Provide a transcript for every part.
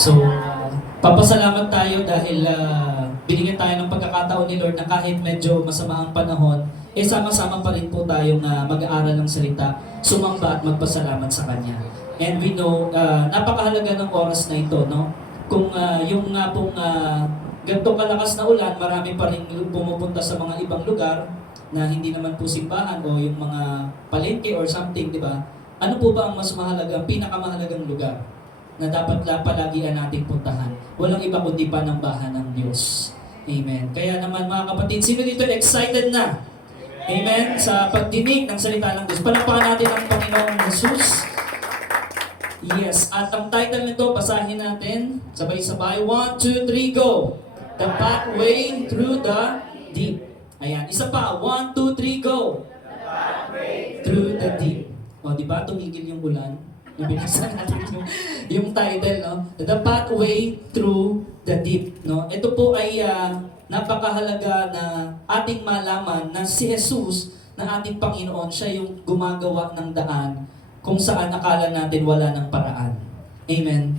So, papasalamat tayo dahil binigyan tayo ng pagkakataon ni Lord na kahit medyo masama ang panahon, sama-sama pa rin po tayong mag-aaral ng salita, sumamba at magpasalamat sa Kanya. And we know, napakahalaga ng oras na ito, no? Kung yung nga pong ganitong kalakas na ulan, marami pa rin pumupunta sa mga ibang lugar na hindi naman po simbahan o yung mga palengke or something, di ba? Ano po ba ang mas mahalaga, pinakamahalagang lugar na dapat palagian nating puntahan? Walang iba kundi panambahan ng Diyos. Amen. Kaya naman mga kapatid, sino dito excited na? Amen. Sa pagdinig ng salita ng Diyos. Palakpakan natin ang Panginoong Jesus. Yes. At ang title nito, basahin natin. Sabay-sabay. 1, 2, 3, go! The pathway through the deep. Ayan. Isa pa. 1, 2, 3, go! The pathway through the deep. O, di ba? Tumigil yung ulan. Binasa natin yung title, no? The pathway through the deep, no? Ito po ay napakahalaga na ating malaman na si Jesus na ating Panginoon, siya yung gumagawa ng daan kung saan akala natin wala ng paraan. Amen.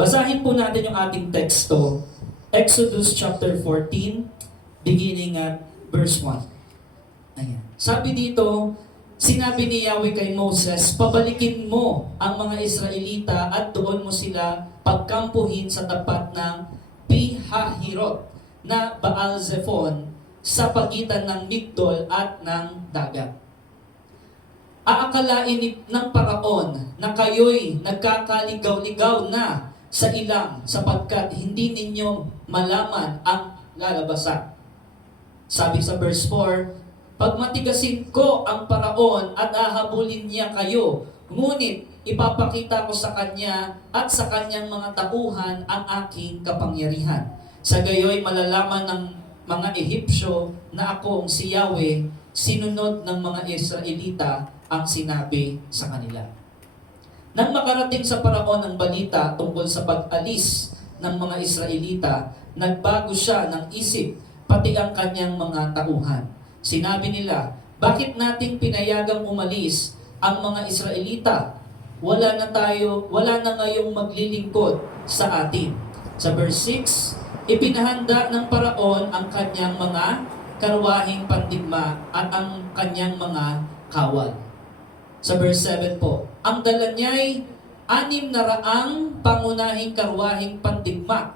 Basahin po natin yung ating teksto. Exodus chapter 14, beginning at verse 1. Ayan. Sabi dito, sinabi ni Yahweh kay Moses, pabalikin mo ang mga Israelita at doon mo sila pagkampuhin sa tapat ng Pi-hahirot na Baal-zephon sa pagitan ng Migdol at ng dagat. Aakalain ng Paraon na kayo'y nagkakaligaw-ligaw na sa ilang sapagkat hindi ninyo malaman ang lalabasan. Sabi sa verse 4, pagmatigasin ko ang Paraon at ahabulin niya kayo, ngunit ipapakita ko sa kanya at sa kanyang mga tauhan ang aking kapangyarihan. Sa gayoy malalaman ng mga Ehipsyo na akong si Yahweh, sinunod ng mga Israelita ang sinabi sa kanila. Nang makarating sa Paraon ang balita tungkol sa pag-alis ng mga Israelita, nagbago siya ng isip, pati ang kanyang mga tauhan. Sinabi nila, bakit nating pinayagang umalis ang mga Israelita? Wala na ngayong maglilingkod sa atin. Sa verse 6, ipinahanda ng Paraon ang kanyang mga karwahing pandigma at ang kanyang mga kawal. Sa verse 7 po, ang dala niya'y 600 pangunahing karwahing pandigma,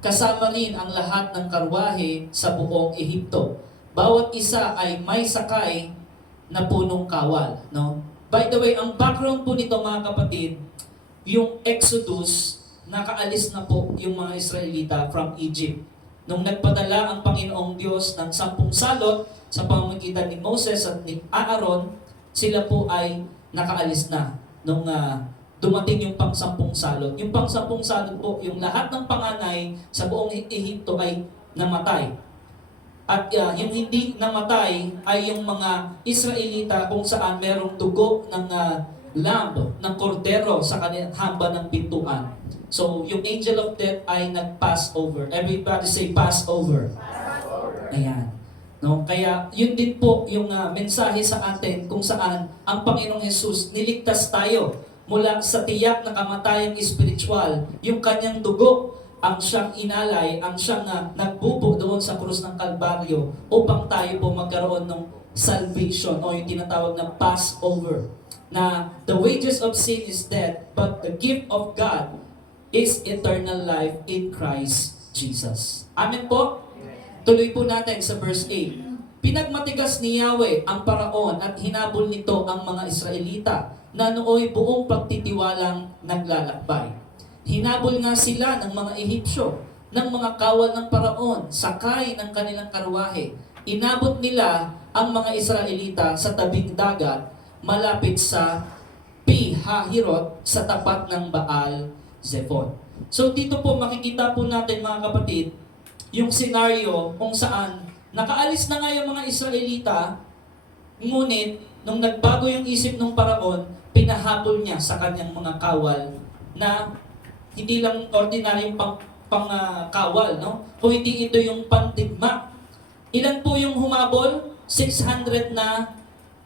kasama rin ang lahat ng karwahe sa buong Ehipto. Bawat isa ay may sakay na punong kawal, no? By the way, ang background po nito mga kapatid, yung Exodus, nakaalis na po yung mga Israelita from Egypt. Nung nagpadala ang Panginoong Diyos ng 10 salot sa pamamagitan ni Moses at ni Aaron, sila po ay nakaalis na nung dumating yung pang-10 salot. Yung pang-10 salot po, yung lahat ng panganay sa buong Ehipto ay namatay. At yung hindi namatay ay yung mga Israelita kung saan merong dugo ng lamb, ng kordero sa kanilang hamba ng pintuan. So, yung angel of death ay nag-pass over. Everybody say, pass over. Ayan. No? Kaya, yun din po yung mensahe sa atin kung saan ang Panginoong Jesus niligtas tayo mula sa tiyak na kamatayang espiritual, yung kanyang dugo, ang siyang inalay, ang siyang nagbubo doon sa krus ng Kalbaryo upang tayo po magkaroon ng salvation o yung tinatawag na Passover. Na the wages of sin is death, but the gift of God is eternal life in Christ Jesus. Amen po? Tuloy po natin sa verse 8. Pinagmatigas ni Yahweh ang Paraon at hinabol nito ang mga Israelita na nooy buong pagtitiwalang naglalakbay. Hinabol nga sila ng mga Ehipsyo, ng mga kawal ng Paraon, sakay ng kanilang karwahe. Inabot nila ang mga Israelita sa tabing dagat, malapit sa Pi-hahirot sa tapat ng Baal-zephon. So dito po makikita po natin mga kapatid, yung senaryo kung saan nakaalis na nga yung mga Israelita, ngunit nung nagbago yung isip ng Paraon, pinahabol niya sa kanyang mga kawal na hindi lang ordinaryong kawal, no? Kung hindi ito yung pandigma. Ilan po yung humabol? 600 na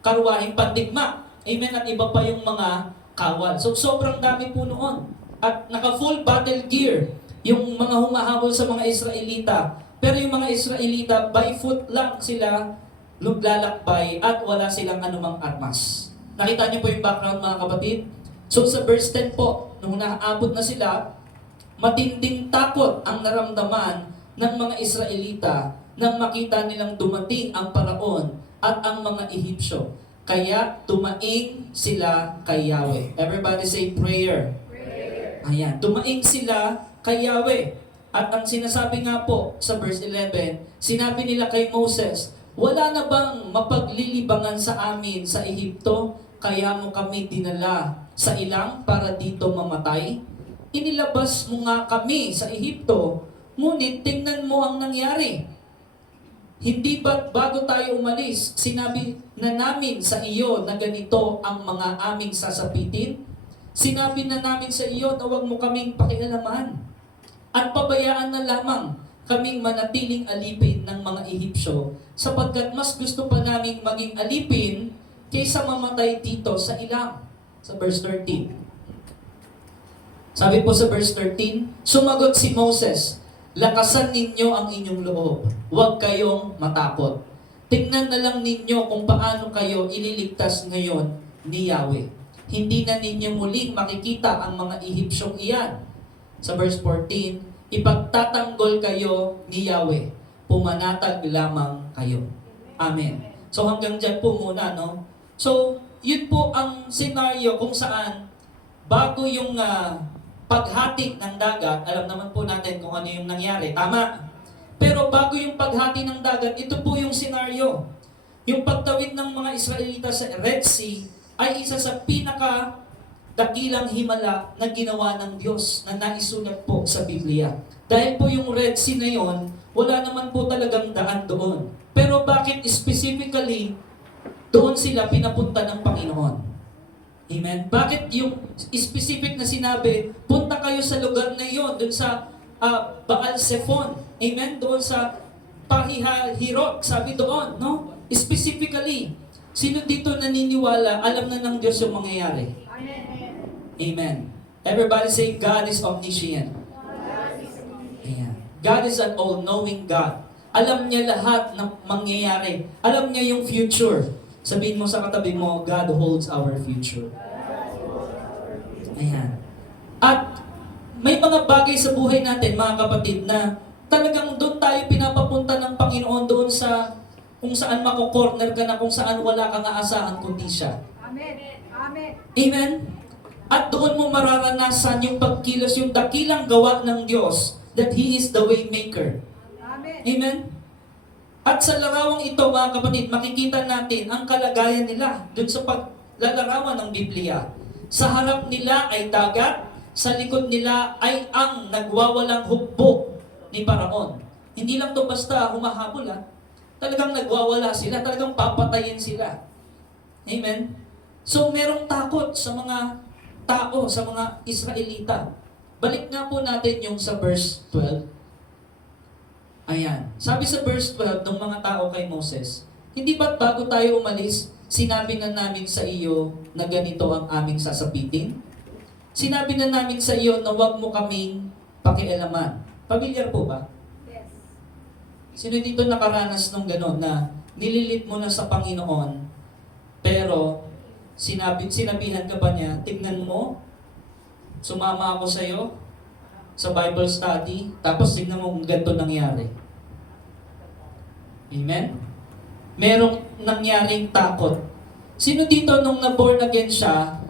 karwahing pandigma. Amen? At iba pa yung mga kawal. So, sobrang dami po noon. at naka-full battle gear yung mga humahabol sa mga Israelita. Pero yung mga Israelita, by foot lang sila luglalakbay at wala silang anumang armas. Nakita niyo po yung background mga kapatid? So sa verse 10 po, nung naaabot na sila, matinding takot ang naramdaman ng mga Israelita nang makita nilang dumating ang Paraon at ang mga Ehipsyo. Kaya tumaing sila kay Yahweh. Everybody say prayer. Ayan, tumaing sila kay Yahweh. At ang sinasabi nga po sa verse 11, sinabi nila kay Moses, wala na bang mapaglilibangan sa amin sa Ehipto? Kaya mo kami dinala sa ilang para dito mamatay? Inilabas mo nga kami sa Ehipto, ngunit tingnan mo ang nangyari. Hindi ba't bago tayo umalis, sinabi na namin sa iyo na ganito ang mga aming sasapitin? Sinabi na namin sa iyo na huwag mo kaming pakialaman. At pabayaan na lamang kaming manatiling alipin ng mga Ehipsyo, sapagkat mas gusto pa naming maging alipin kaysa mamatay dito sa ilang. Sa verse 13. Sabi po sa verse 13, sumagot si Moses, lakasan ninyo ang inyong loob. Huwag kayong matakot. Tingnan na lang ninyo kung paano kayo ililigtas ngayon ni Yahweh. Hindi na ninyo muling makikita ang mga Ehipsyong iyan. Sa verse 14, ipagtatanggol kayo ni Yahweh. Pumanatag lamang kayo. Amen. So hanggang dyan po muna, no? So, yun po ang senaryo kung saan bago yung paghati ng dagat, alam naman po natin kung ano yung nangyari. Tama? Pero bago yung paghati ng dagat, ito po yung senaryo. Yung pagtawid ng mga Israelita sa Red Sea ay isa sa pinaka-dakilang himala na ginawa ng Diyos na naisulat po sa Biblia. Dahil po yung Red Sea na yon, wala naman po talagang daan doon. Pero bakit specifically doon sila pinapunta ng Panginoon? Amen. Bakit yung specific na sinabi, punta kayo sa lugar na iyon, doon sa Baal Zephon. Amen. Doon sa Pahihirot, sabi doon, no? Specifically, sino dito naniniwala, alam na ng Diyos yung mangyayari? Amen. Everybody say, God is omniscient. Ayan. God is an all-knowing God. Alam niya lahat ng mangyayari. Alam niya yung future. Sabihin mo sa katabi mo, God holds our future. Ayan. At may mga bagay sa buhay natin, mga kapatid, na talagang doon tayo pinapapunta ng Panginoon doon sa kung saan mako-corner ka na, kung saan wala kang aasahan kundi siya. Amen. Amen. Amen? At doon mo mararanasan yung pagkilos, yung dakilang gawa ng Diyos, that He is the way maker. Amen. Amen? At sa larawang ito, mga kapatid, makikita natin ang kalagayan nila dun sa paglalarawan ng Biblia. Sa harap nila ay dagat, sa likod nila ay ang nagwawalang hukbo ni Paraon. Hindi lang to basta humahabol, ha? Talagang nagwawala sila, talagang papatayin sila. Amen? So, merong takot sa mga tao, sa mga Israelita. Balik nga po natin yung sa verse 12. Ayan. Sabi sa verse 12 ng mga tao kay Moses, hindi ba't bago tayo umalis, sinabi na namin sa iyo na ganito ang aming sasapitin? Sinabi na namin sa iyo na huwag mo kaming pakialaman. Pamilyar po ba? Yes. Sino dito nakaranas ng gano'n na nililit mo na sa Panginoon, pero sinabihan ka ba niya, tignan mo, sumama ako sa iyo sa Bible study, tapos tignan mo kung ganito nangyari. Amen? Merong nangyaring takot. Sino dito nung na-born again siya,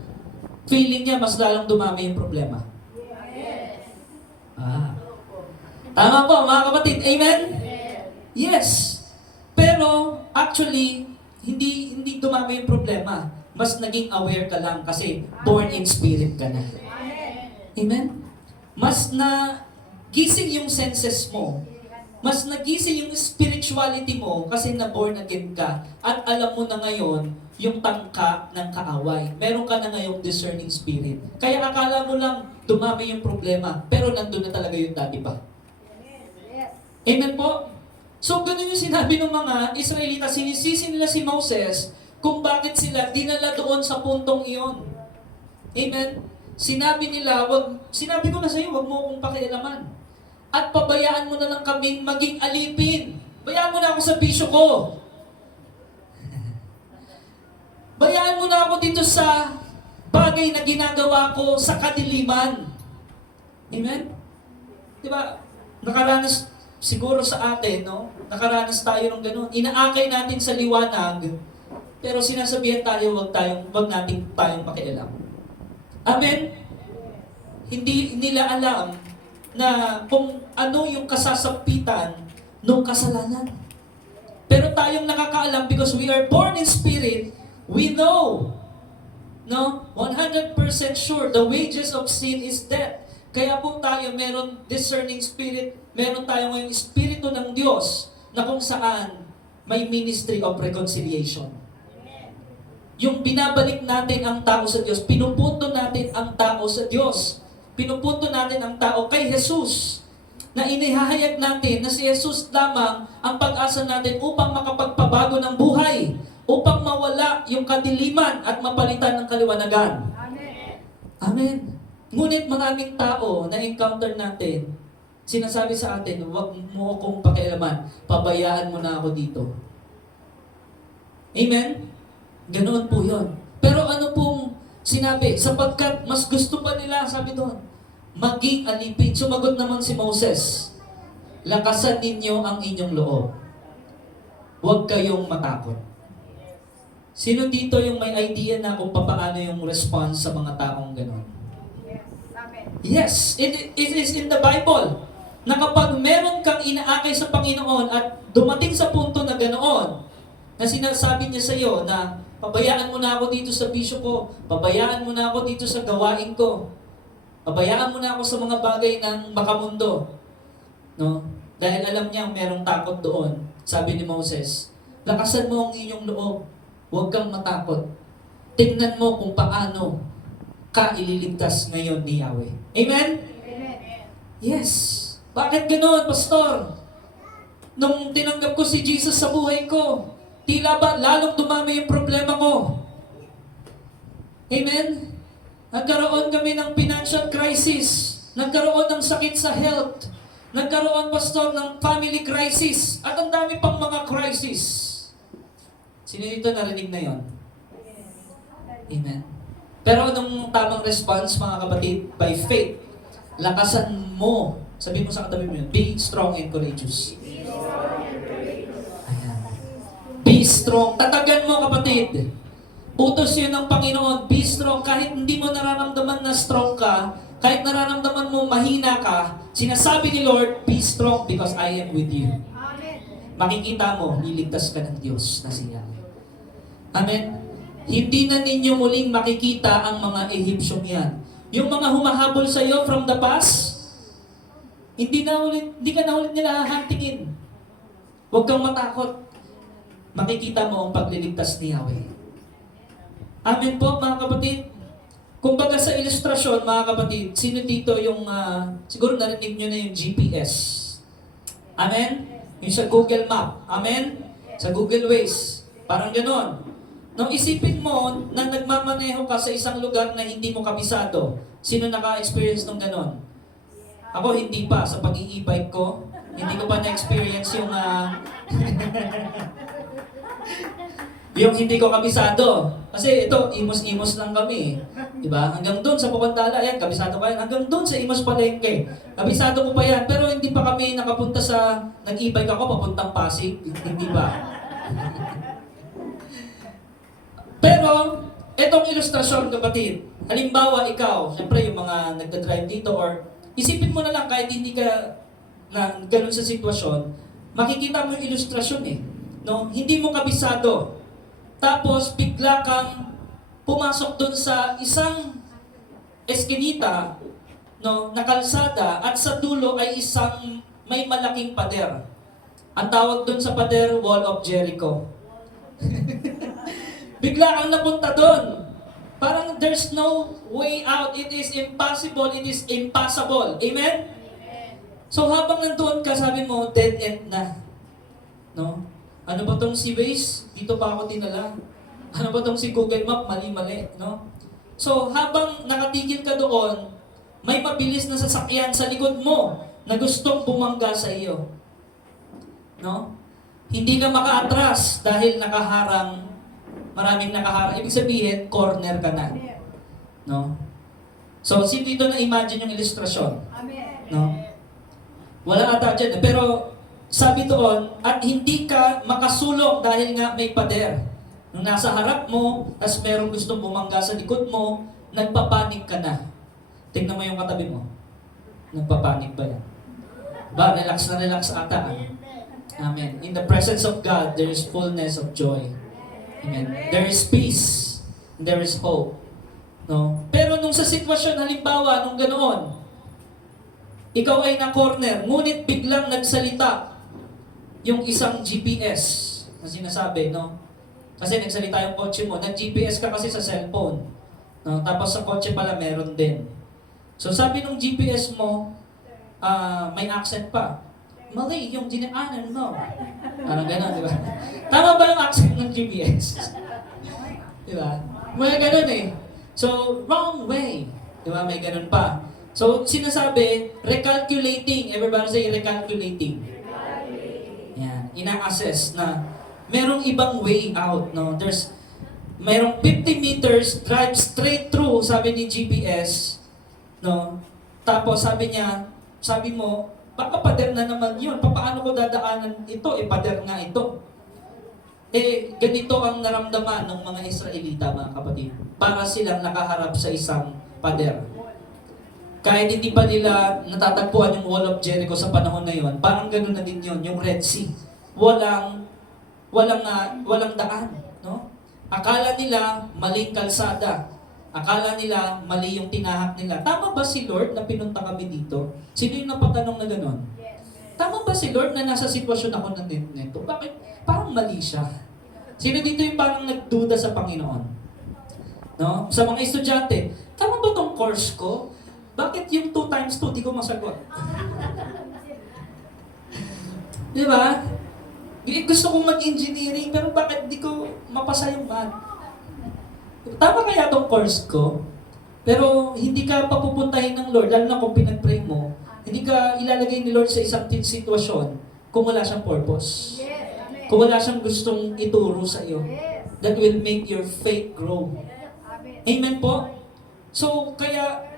feeling niya mas lalong dumami yung problema? Yes. Tama po, mga kapatid. Amen? Yes. Pero, actually, hindi dumami yung problema. Mas naging aware ka lang kasi born in spirit ka na. Amen? Mas na gising yung senses mo. Mas nagising yung spirituality mo kasi na-born again ka at alam mo na ngayon yung tangka ng kaaway. Meron ka na ngayong discerning spirit. Kaya akala mo lang dumami yung problema, pero nandun na talaga yung dati pa. Yes. Amen po? So, ganun yung sinabi ng mga Israelita, sinisisi nila si Moses kung bakit sila dinala doon sa puntong iyon. Amen? sinabi ko na sa iyo, wag mo akong pakialaman. At pabayaan mo na lang kaming maging alipin. Bayaan mo na ako sa bisyo ko. Bayaan mo na ako dito sa bagay na ginagawa ko sa kadiliman. Amen? Di ba? Nakaranas siguro sa atin, no? Nakaranas tayo ng ganun. Inaakay natin sa liwanag, pero sinasabihan tayo, wag natin tayong pakialam. Amen? Hindi nila alam na kung ano yung kasasapitan ng kasalanan. Pero tayong nakakaalam because we are born in spirit, we know, no? 100% sure, the wages of sin is death. Kaya po tayo meron discerning spirit, meron tayo ngayong espiritu ng Diyos na kung saan may ministry of reconciliation. Yung binabalik natin ang tao sa Diyos, pinupunto natin ang tao sa Diyos. Pinupunto natin ang tao kay Jesus. Na inihahayag natin na si Jesus lamang ang pag-asa natin upang makapagpabago ng buhay. Upang mawala yung kadiliman at mapalitan ng kaliwanagan. Amen. Amen. Ngunit maraming tao na encounter natin, sinasabi sa atin, huwag mo akong pakialaman, pabayaan mo na ako dito. Amen? Ganoon po yun. Pero ano pong sinabi? Sapagkat mas gusto pa nila, sabi doon, maging alipin. Sumagot naman si Moses, lakasan ninyo ang inyong loob. Huwag kayong matakot. Sino dito yung may idea na kung paano yung response sa mga taong gano'n? Yes. Amen. Yes, it is in the Bible na kapag meron kang inaakay sa Panginoon at dumating sa punto na ganoon, na sinasabi niya sa iyo na pabayaan mo na ako dito sa bisyo ko, pabayaan mo na ako dito sa gawain ko, pabayaan mo na ako sa mga bagay ng makamundo. No? Dahil alam niya merong takot doon. Sabi ni Moses, lakasan mo ang inyong loob, huwag kang matakot. Tingnan mo kung paano ka ililigtas ngayon ni Yahweh. Amen? Amen. Yes. Bakit ganoon, Pastor? Nung tinanggap ko si Jesus sa buhay ko, tila ba lalong dumami yung problema ko? Amen? Nagkaroon kami ng financial crisis. Nagkaroon ng sakit sa health. Nagkaroon, Pastor, ng family crisis. At ang dami pang mga crisis. Sino dito narinig na yon? Amen. Pero anong tamang response, mga kapatid? By faith. Lakasan mo. Sabi mo sa katabi mo yun, be strong and courageous. Ayan. Be strong. Tatagan mo, kapatid. Utos yun ng Panginoon. Be strong. Kahit hindi mo nararamdaman na strong ka, kahit nararamdaman mo mahina ka, sinasabi ni Lord, be strong because I am with you. Amen. Makikita mo, liligtas ka ng Diyos na siya. Amen? Hindi na ninyo muling makikita ang mga Egyptiong yan. Yung mga humahabol sa iyo from the past, hindi ka na ulit nila hahantingin. Huwag kang matakot. Makikita mo ang pagliligtas ni Yahweh. Amen po, mga kapatid. Kumbaga sa ilustrasyon, mga kapatid, sino dito yung, siguro narinig nyo na yung GPS. Amen? Yung sa Google Map. Amen? Sa Google Waze. Parang ganon. Nung isipin mo na nagmamaneho ka sa isang lugar na hindi mo kabisado, sino naka-experience ng ganon? Ako hindi pa, sa pag-i-e-bike ko, hindi ko pa na-experience yung yung hindi ko kabisado. Kasi ito, imos-imos lang kami. Diba? Hanggang doon sa Pupantala, yan, kabisado pa yan. Hanggang doon sa Imos Palengke, kabisado ko pa yan. Pero hindi pa kami nakapunta sa, nag-e-bike ako, papuntang Pasig. Hindi ba? Pero, etong ilustrasyon, kapatid, halimbawa ikaw, siyempre yung mga nagdadrive dito, or isipin mo na lang kahit hindi ka na ganun sa sitwasyon, makikita mo yung ilustrasyon eh. No? Hindi mo kabisado. Tapos, bigla kang pumasok dun sa isang eskinita, no, na kalsada, at sa dulo ay isang may malaking pader. Ang tawag dun sa pader, Wall of Jericho. Bigla kang napunta doon. Parang there's no way out. It is impossible. It is impossible. Amen? So habang nandoon ka, sabi mo, dead end na. No? Ano ba tong si Waze? Dito pa ako dinala. Ano ba tong si Google Map? Mali-mali. No? So, habang nakatigil ka doon, may mabilis na sasakyan sa likod mo na gustong bumangga sa iyo. No? Hindi ka makaatras dahil nakaharang, maraming nakaharang. Ibig sabihin, corner ka na. No? So, sino dito na-imagine yung ilustrasyon? Amen. No? Wala ata dyan. Pero, sabi doon, at hindi ka makasulong dahil nga may pader. Nung nasa harap mo, tas merong gustong bumangga sa likod mo, nagpapanik ka na. Tingnan mo yung katabi mo. Nagpapanik ba yan? Ba, relax na relax ata. Amen. In the presence of God, there is fullness of joy. Amen. There is peace. There is hope. No? Pero nung sa sitwasyon, halimbawa, nung ganoon, ikaw ay na-corner, ngunit biglang nagsalita yung isang GPS na sinasabi, no? Kasi nagsalita yung kotse mo, nag-GPS ka kasi sa cellphone. No? Tapos sa kotse pala meron din. So sabi nung GPS mo, may accent pa. Mali yung dinaanan mo. Parang gano'n, di ba? Tama ba yung accent ng GPS? Di ba? May gano'n eh. So, wrong way. Di ba? May gano'n pa. So, sinasabi, recalculating. Everybody say recalculating. Yan. Ina-assess na merong ibang way out. No? Merong 50 meters, drive straight through, sabi ni GPS. No? Tapos sabi mo, baka pader na naman yun. Paano ko dadaanan ito? Pader nga ito. Ganito ang naramdaman ng mga Israelita, mga kapatid. Para silang nakaharap sa isang pader. Kahit hindi pa nila natatagpuan yung Wall of Jericho sa panahon na yon, parang gano'n na din yun, yung Red Sea. Walang daan, no? Akala nila maling kalsada. Akala nila mali yung tinahak nila. Tama ba si Lord na pinunta kami dito? Sino yung napatanong na gano'n? Tama ba si Lord na nasa sitwasyon ako na nito? Bakit? Parang mali siya. Sino dito yung parang nagduda sa Panginoon? No? Sa mga estudyante, tama ba tong course ko? Bakit yung 2 times 2 di ko masagot? Di ba? Gusto kong mag-engineering, pero bakit di ko mapasa yung math? Tama kaya tong course ko? Pero hindi ka papupuntahin ng Lord, lalo na kung pinag-pray mo, hindi ka ilalagay ni Lord sa isang sitwasyon kung wala siyang purpose. Yes. Amen. Kung wala siyang gustong ituro sa iyo, Yes. that will make your faith grow. Amen. Amen po? So, kaya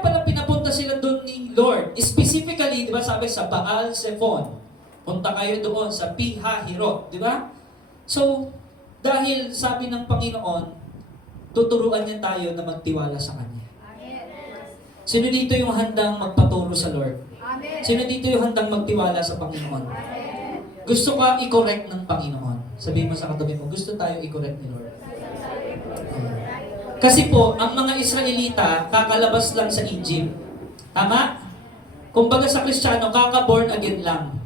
pala pinapunta sila doon ni Lord. Specifically, di ba sabi sa Baal Zephon, punta kayo doon sa Pi-hahirot, di ba? So, dahil sabi ng Panginoon, tuturuan niya tayo na magtiwala sa Kanya. Amen. Sino dito yung handang magpaturo sa Lord? Amen. Sino dito yung handang magtiwala sa Panginoon? Amen. Gusto ka i-correct ng Panginoon? Sabihin mo sa katabi mo, gusto tayo i-correct ni Lord. Kasi po, ang mga Israelita, kakalabas lang sa Egypt. Tama? Kumbaga sa Kristiyano, kaka-born again lang.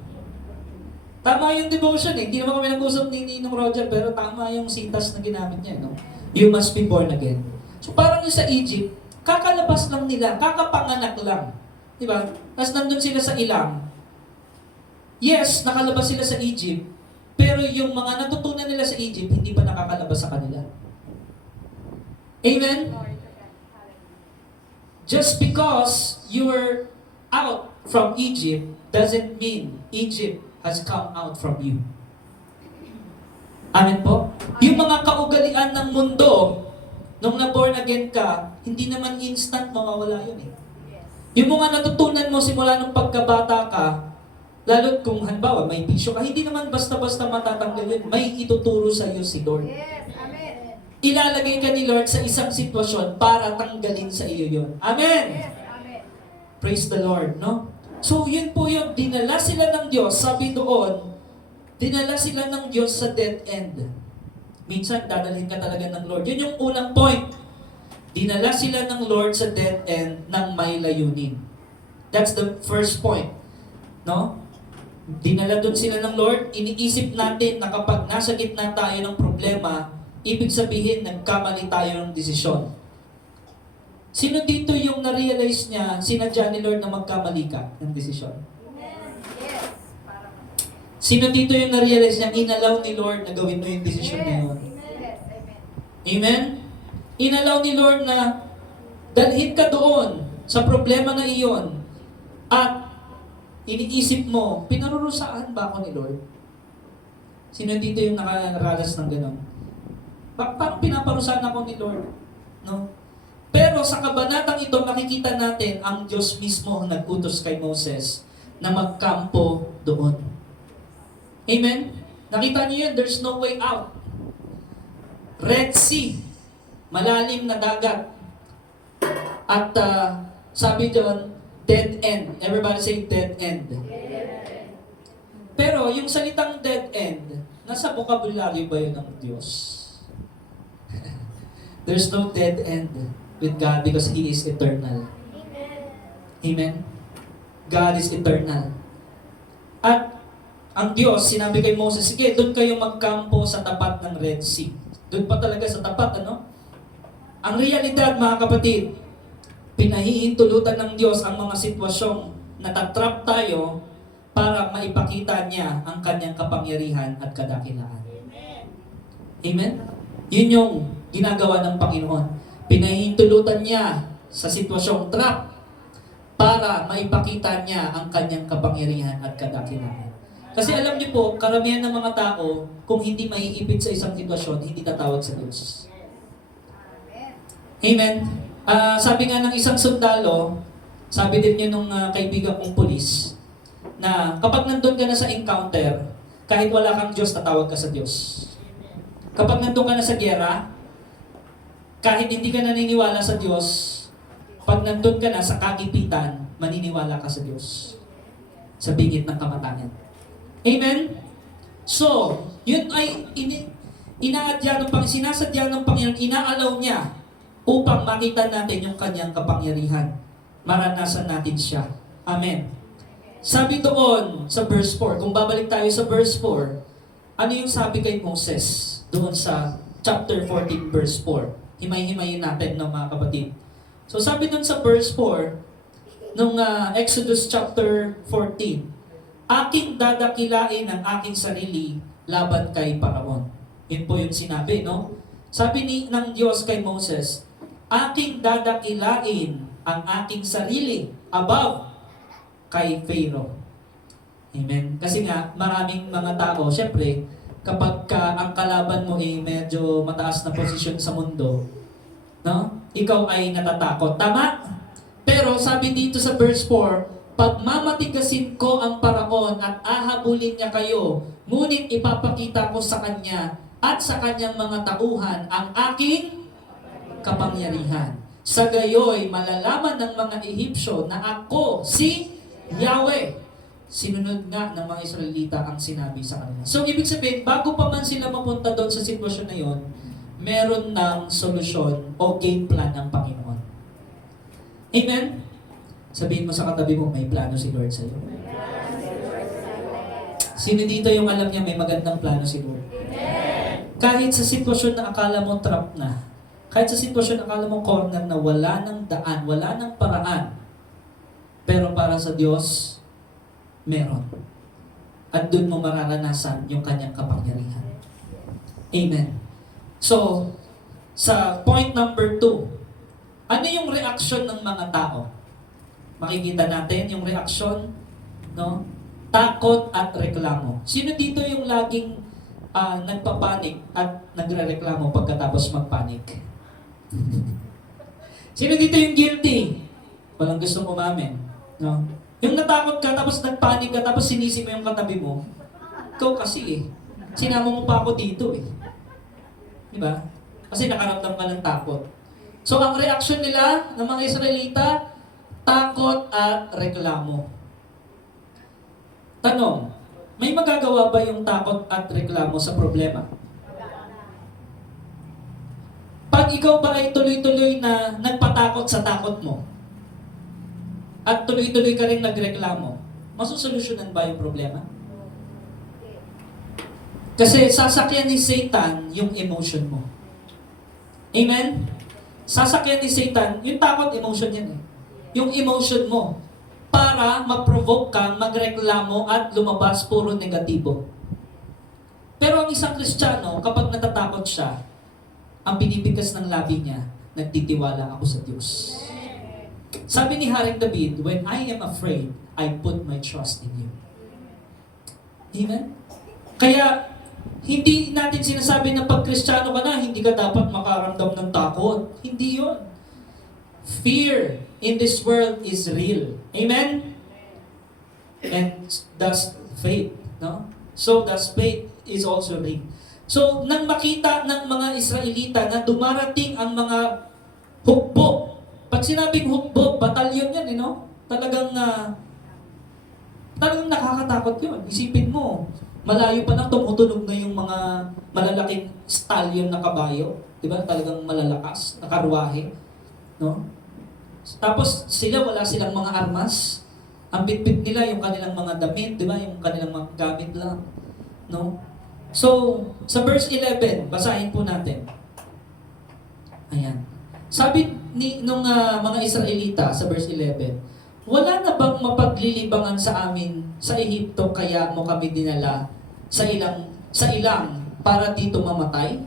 Tama yung devotion eh. Hindi naman kami nag-usap ni Ninong Roger, pero tama yung sitas na ginamit niya. No? You must be born again. So parang yung sa Egypt, kakalabas lang nila, kakapanganak lang. Di ba? Tapos nandun sila sa ilang. Yes, nakalabas sila sa Egypt, pero yung mga natutunan nila sa Egypt, hindi pa nakakalabas sa kanila. Amen? Just because you're out from Egypt doesn't mean Egypt has come out from you. Amen po? Yung mga kaugalian ng mundo, nung na-born again ka, hindi naman instant mawawala yun eh. Yung mga natutunan mo simula nung pagkabata ka, lalo kung halimbawa may bisyo ka, hindi naman basta-basta matatanggal yun. May ituturo sa iyo si Lord. Yes. Amen. Ilalagay ka ni Lord sa isang sitwasyon para tanggalin sa iyo yun. Amen! Yes. Amen. Praise the Lord, no? So yun po yung dinala sila ng Diyos, sabi doon, dinala sila ng Diyos sa dead end. Minsan, dadalhin ka talaga ng Lord. Yun yung unang point. Dinala sila ng Lord sa dead end ng may layunin. That's the first point. No? Dinala doon sila ng Lord. Iniisip natin na kapag nasa gitna tayo ng problema, ibig sabihin, nagkamali tayo ng desisyon. Sino dito yung na-realize niya, sinadya ni Lord na magkamali ka ng desisyon? Yes. Para Sino dito yung na-realize niya, inalaw ni Lord na gawin mo yung desisyon na yun? Yes. Amen. Amen? Inalaw ni Lord na dalhin ka doon sa problema na iyon at iniisip mo, pinarurusaan ba ako ni Lord? Sino dito yung nakaranas ng gano'n? Parang pinaparusahan ako ni Lord. No? Pero sa kabanatang ito, makikita natin ang Diyos mismo ang nag-utos kay Moses na magkampo doon. Amen? Nakita niyo yun, there's no way out. Red Sea, malalim na dagat. At sabi doon, dead end. Everybody say dead end. Pero yung salitang dead end, nasa vocabulary ba yun ng Diyos? There's no dead end with God because He is eternal. Amen? God is eternal. At ang Diyos, sinabi kay Moses, sige, doon kayo magkampo sa tapat ng Red Sea. Doon pa talaga sa tapat, ano? Ang realidad, mga kapatid, pinahihintulutan ng Diyos ang mga sitwasyong natatrap tayo para maipakita niya ang kanyang kapangyarihan at kadakilaan. Amen? Yun yung ginagawa ng Panginoon. Pinahihintulutan niya sa sitwasyong trap para maipakita niya ang kanyang kapangyarihan at kadakilaan. Kasi alam niyo po, karamihan ng mga tao, kung hindi maiipit sa isang sitwasyon, hindi tatawag sa Diyos. Amen? Sabi nga ng isang sundalo, sabi din niyo nung kaibigan kong pulis, na kapag nandun ka na sa encounter, kahit wala kang Diyos, tatawag ka sa Diyos. Kapag nandun ka na sa gyera, kahit hindi ka naniniwala sa Diyos, pag nandun ka na sa kagipitan, maniniwala ka sa Diyos. Sa bingit ng kamatayan. Amen? So, yun ay sinasadya ng Panginoon, inaalaw niya upang makita natin yung kanyang kapangyarihan. Maranasan natin siya. Amen. Sabi doon sa verse 4, kung babalik tayo sa verse 4, ano yung sabi kay Moses doon sa chapter 14 verse 4? Himay-himayin natin ng mga kapatid. So sabi doon sa verse 4, nung Exodus chapter 14, aking dadakilain ang aking sarili laban kay Paraon. Yun po yung sinabi, no? Sabi ng Diyos kay Moses, aking dadakilain ang aking sarili above kay Pharaoh. Amen. Kasi nga, maraming mga tao, syempre, kapag ang kalaban mo ay medyo mataas na posisyon sa mundo, no? Ikaw ay natatakot. Tama? Pero sabi dito sa verse 4, pagmamatigasin ko ang Paraon at ahabulin niya kayo, ngunit ipapakita ko sa kanya at sa kanyang mga tauhan ang aking kapangyarihan. Sa gayoy, malalaman ng mga Ehipsyo na ako si Yahweh. Sinunod nga ng mga Israelita ang sinabi sa kanila. So, ibig sabihin, bago pa man sila mapunta doon sa sitwasyon na yon, meron ng solusyon o game plan ng Panginoon. Amen? Sabihin mo sa katabi mo, may plano si Lord sa iyo. Sino dito yung alam niya may magandang plano si Lord? Kahit sa sitwasyon na akala mo trap na, kahit sa sitwasyon na akala mo corner na wala ng daan, wala ng paraan, pero para sa Diyos, meron. At doon mo mararanasan yung kanyang kapangyarihan. Amen. So, sa point number 2, ano yung reaksyon ng mga tao? Makikita natin yung reaksyon, no? Takot at reklamo. Sino dito yung laging nagpapanik at nagrereklamo pagkatapos magpanik? Sino dito yung guilty? Walang gustong umamin, no? Yung natakot ka tapos nagpanik ka tapos sinisi mo yung katabi mo, ikaw kasi sinama mo pa ako dito Diba? Kasi nakaramdam ka ng takot. So ang reaksyon nila ng mga Israelita, takot at reklamo. Tanong, may magagawa ba yung takot at reklamo sa problema? Pag ikaw ba ay tuloy-tuloy na nagpatakot sa takot mo, at tuloy-tuloy ka rin nagreklamo, masusolusyonan ba yung problema? Kasi sasakyan ni Satan yung emotion mo. Amen? Sasakyan ni Satan, yung takot, emotion yan Yung emotion mo, para ma-provoke kang magreklamo at lumabas puro negatibo. Pero ang isang Kristiyano, kapag natatakot siya, ang binibigkas ng labi niya, nagtitiwala ako sa Diyos. Sabi ni Haring David, when I am afraid, I put my trust in you. Amen? Kaya, hindi natin sinasabi na pag Kristiyano ka na, hindi ka dapat makaramdam ng takot. Hindi yon. Fear in this world is real. Amen? And thus faith. No? So, thus faith is also real. So, nang makita ng mga Israelita na dumarating ang mga hukbo. Pag sinabing hukbo, batalyon yan, Talagang nakakatakot yun. Isipin mo, malayo pa lang tumutunog na yung mga malalaking stallion na kabayo. Diba? Talagang malalakas, nakaruwahe. No? Tapos sila, wala silang mga armas. Ang bitbit nila yung kanilang mga damit, diba? Yung kanilang mga gamit lang. No? So, sa verse 11, basahin po natin. Ayan. Sabi nung mga Israelita sa verse 11, wala na bang mapaglilibangan sa amin sa Ehipto kaya mo kami dinala sa ilang para dito mamatay?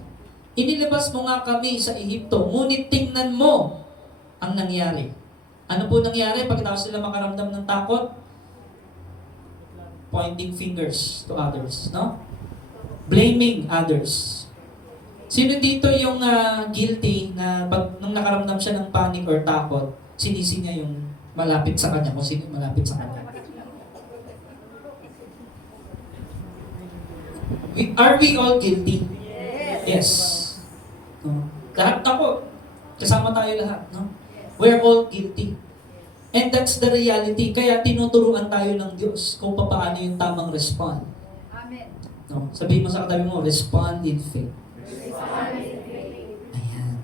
Inilabas mo nga kami sa Ehipto, ngunit tingnan mo ang nangyari. Ano po nangyari pagkatapos sila makaramdam ng takot? Pointing fingers to others, no? Blaming others. Sino dito yung guilty na nung nakaramdam siya ng panic or takot, sinisi niya yung malapit sa kanya, kung sino malapit sa kanya? Are we all guilty? Yes. No? Lahat ako, kasama tayo lahat, no? We're all guilty. And that's the reality. Kaya tinuturuan tayo ng Diyos kung paano yung tamang respond. Amen. No? Sabihin mo sa katabi mo, respond in faith. Ayan.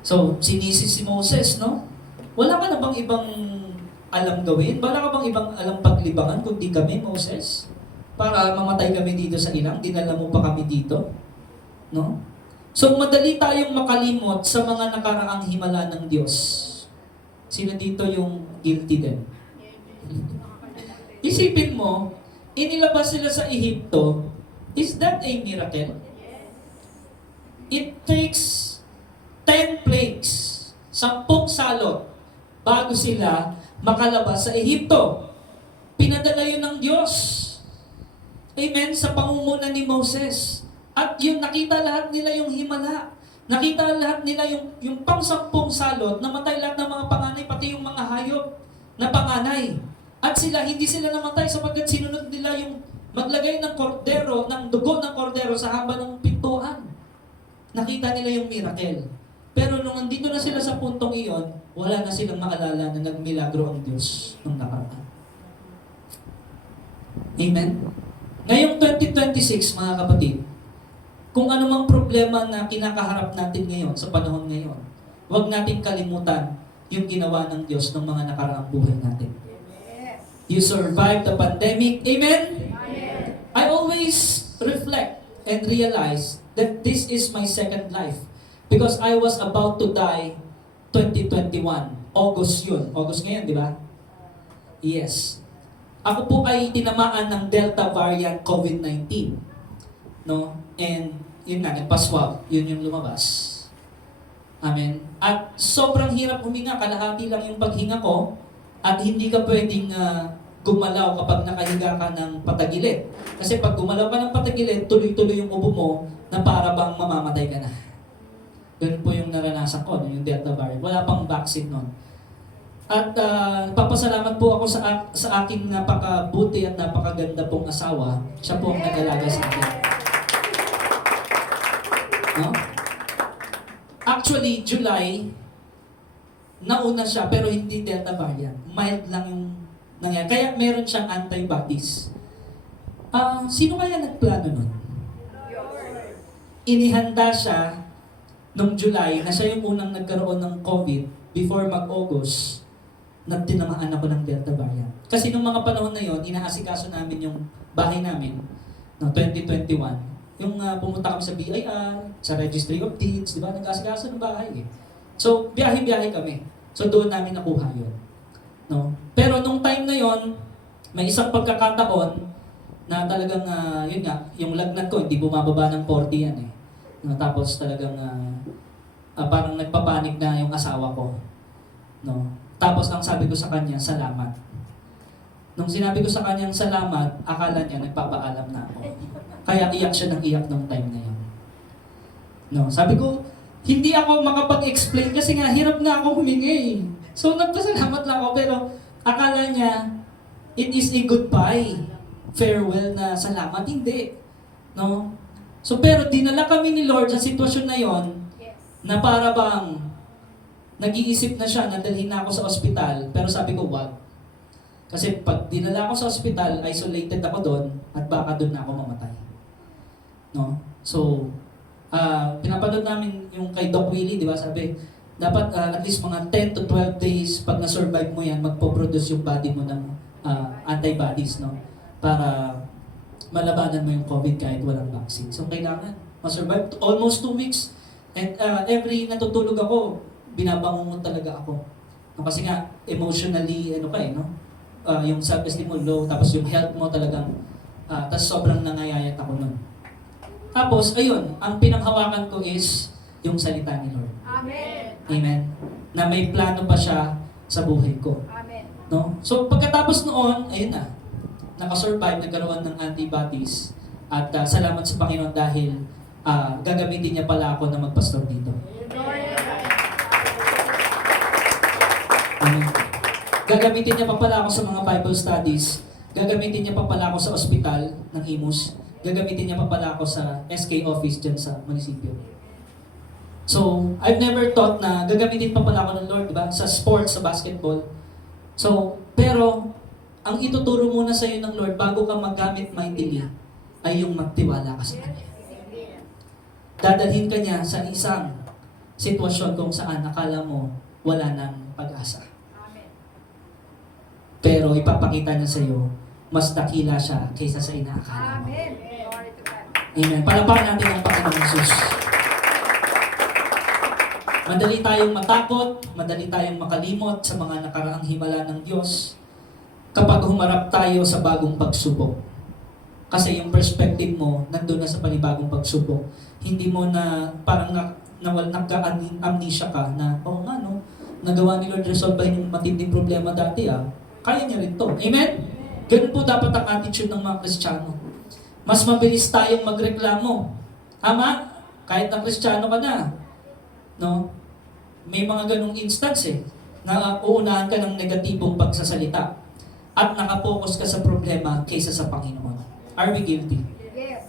So, sinisi si Moses, no? Wala ka na bang ibang alam gawin? Wala ka bang ibang alam paglibangan kundi kami, Moses? Para mamatay kami dito sa ilang, dinala mo pa kami dito? No? So, madali tayong makalimot sa mga nakaraang himala ng Diyos. Sino dito yung guilty din? Isipin mo, inilabas sila sa Ehipto, is that a miracle? It takes 10 plagues, 10 salot, bago sila makalabas sa Ehipto. Pinadala yun ng Diyos. Amen? Sa pangunguna ni Moses. At yung nakita lahat nila yung himala. Nakita lahat nila yung pang-10 salot, namatay lahat ng mga panganay, pati yung mga hayop na panganay. At hindi sila namatay sapagkat sinunod nila yung maglagay ng kordero, ng dugo ng kordero sa haba ng pintuan. Nakita nila yung miracle. Pero nung andito na sila sa puntong iyon, wala na silang maalala na nagmilagro ang Diyos nung nakaraan. Amen? Ngayong 2026, mga kapatid, kung anumang problema na kinakaharap natin ngayon, sa panahon ngayon, huwag nating kalimutan yung ginawa ng Diyos ng mga nakaraang buhay natin. Yes. You survived the pandemic. Amen? Amen. I always reflect and realize that this is my second life. Because I was about to die 2021. August yun. August ngayon, di ba? Yes. Ako po ay tinamaan ng Delta variant COVID-19. No? And yun nga, nagpa-swab. Yun yung lumabas. Amen. At sobrang hirap huminga. Kalahati lang yung paghinga ko. At hindi ka pwedeng gumalaw kapag nakahiga ka ng patagilid. Kasi pag gumalaw ka ng patagilid, tuloy-tuloy yung ubo mo na para bang mamamatay ka na. Ganun po yung naranasan ko, yung Delta variant. Wala pang vaccine nun. At papasalamat po ako sa aking napakabuti at napakaganda pong asawa. Siya po ang nag-alaga sa akin. No? Actually, July, nauna siya pero hindi Delta variant. Mild lang yung nangyari. Kaya meron siyang antibodies. Sino kaya nagplano nun? Inihanda siya nung July na siya yung unang nagkaroon ng COVID before mag-August na tinamaan ako ng Delta variant. Kasi nung mga panahon na yon, inaasikaso namin yung bahay namin no 2021. Yung pumunta kami sa BIR, sa Registry of Deeds, di ba? Nag-asikaso ng bahay eh. So, biyahe-biyahe kami. So, doon namin nakuha yun. No? Pero nung time na yon, may isang pagkakataon na talagang, yun nga, yung lagnat ko, hindi bumababa ng 40 yan eh. No, tapos talagang parang nagpapanik na yung asawa ko. No? Tapos ang sabi ko sa kanya, salamat. Nung sinabi ko sa kanya salamat, akala niya nagpapaalam na ako. Kaya iyak siya ng iyak nung time na yun. No, sabi ko, hindi ako makapag-explain kasi nga hirap na ako humingi. So nagpasalamat lang ako pero akala niya it is a goodbye. Farewell na salamat. Hindi. No? So pero dinala kami ni Lord sa sitwasyon na yon Yes. na para bang nag-iisip na siya na dalhin na ako sa ospital pero sabi ko wag. Kasi pag dinala ako sa ospital, isolated ako doon at baka doon na ako mamatay. No? So, pinapanood namin yung kay Doc Willie, di ba? Sabi, dapat at least mga 10 to 12 days pag na-survive mo yan, magpo-produce yung body mo ng antibodies, no? Para malabanan mo yung COVID kahit walang vaccine. So, kailangan ma-survive almost 2 weeks. And every natutulog ako, binabangungon talaga ako. No, kasi nga, emotionally, no? Yung self-esteem mo low, tapos yung health mo talagang, tapos sobrang nangayayat ako nun. Tapos, ayun, ang pinanghawakan ko is yung salita ni Lord. Amen. Amen. Na may plano pa siya sa buhay ko. Amen. No? So, pagkatapos noon, ayun na, nakasurvive, nagkaroon ng antibodies. At salamat sa Panginoon dahil gagamitin niya pala ako na magpastor dito. Glory to God. Amen. Gagamitin niya pa pala ako sa mga Bible studies. Gagamitin niya pa pala ako sa ospital ng Imus. Gagamitin niya pa pala ako sa SK office dyan sa munisipyo. So, I've never thought na gagamitin pa pala ako ng Lord, diba? Sa sports, sa basketball. So, pero, ang ituturo muna sa iyo ng Lord bago ka maggamit mightily, ay yung magtiwala ka sa Kanya. Dadalhin ka niya sa isang sitwasyon kung saan nakala mo wala nang pag-asa. Amen. Pero ipapakita niya sa iyo, mas dakila siya kaysa sa inaakala mo. Amen. Glory to God. Amen. Palapakan natin ang Panginoong Jesus. Madali tayong matakot, madali tayong makalimot sa mga nakaraang himala ng Diyos kapag humarap tayo sa bagong pagsubok. Kasi yung perspective mo, nandun na sa panibagong pagsubok. Hindi mo na parang nagka-amnesia ka na, oo nga no, nagawa ni Lord resolve yung matinding problema dati kaya niya rin to. Amen? Ganun po dapat ang attitude ng mga Kristiyano. Mas mabilis tayong magreklamo. Tama? Kahit na Kristiyano ka na. No? May mga ganung instance na uunahan ka ng negatibong pagsasalita at nakapokus ka sa problema kaysa sa Panginoon. Are we guilty? Yes.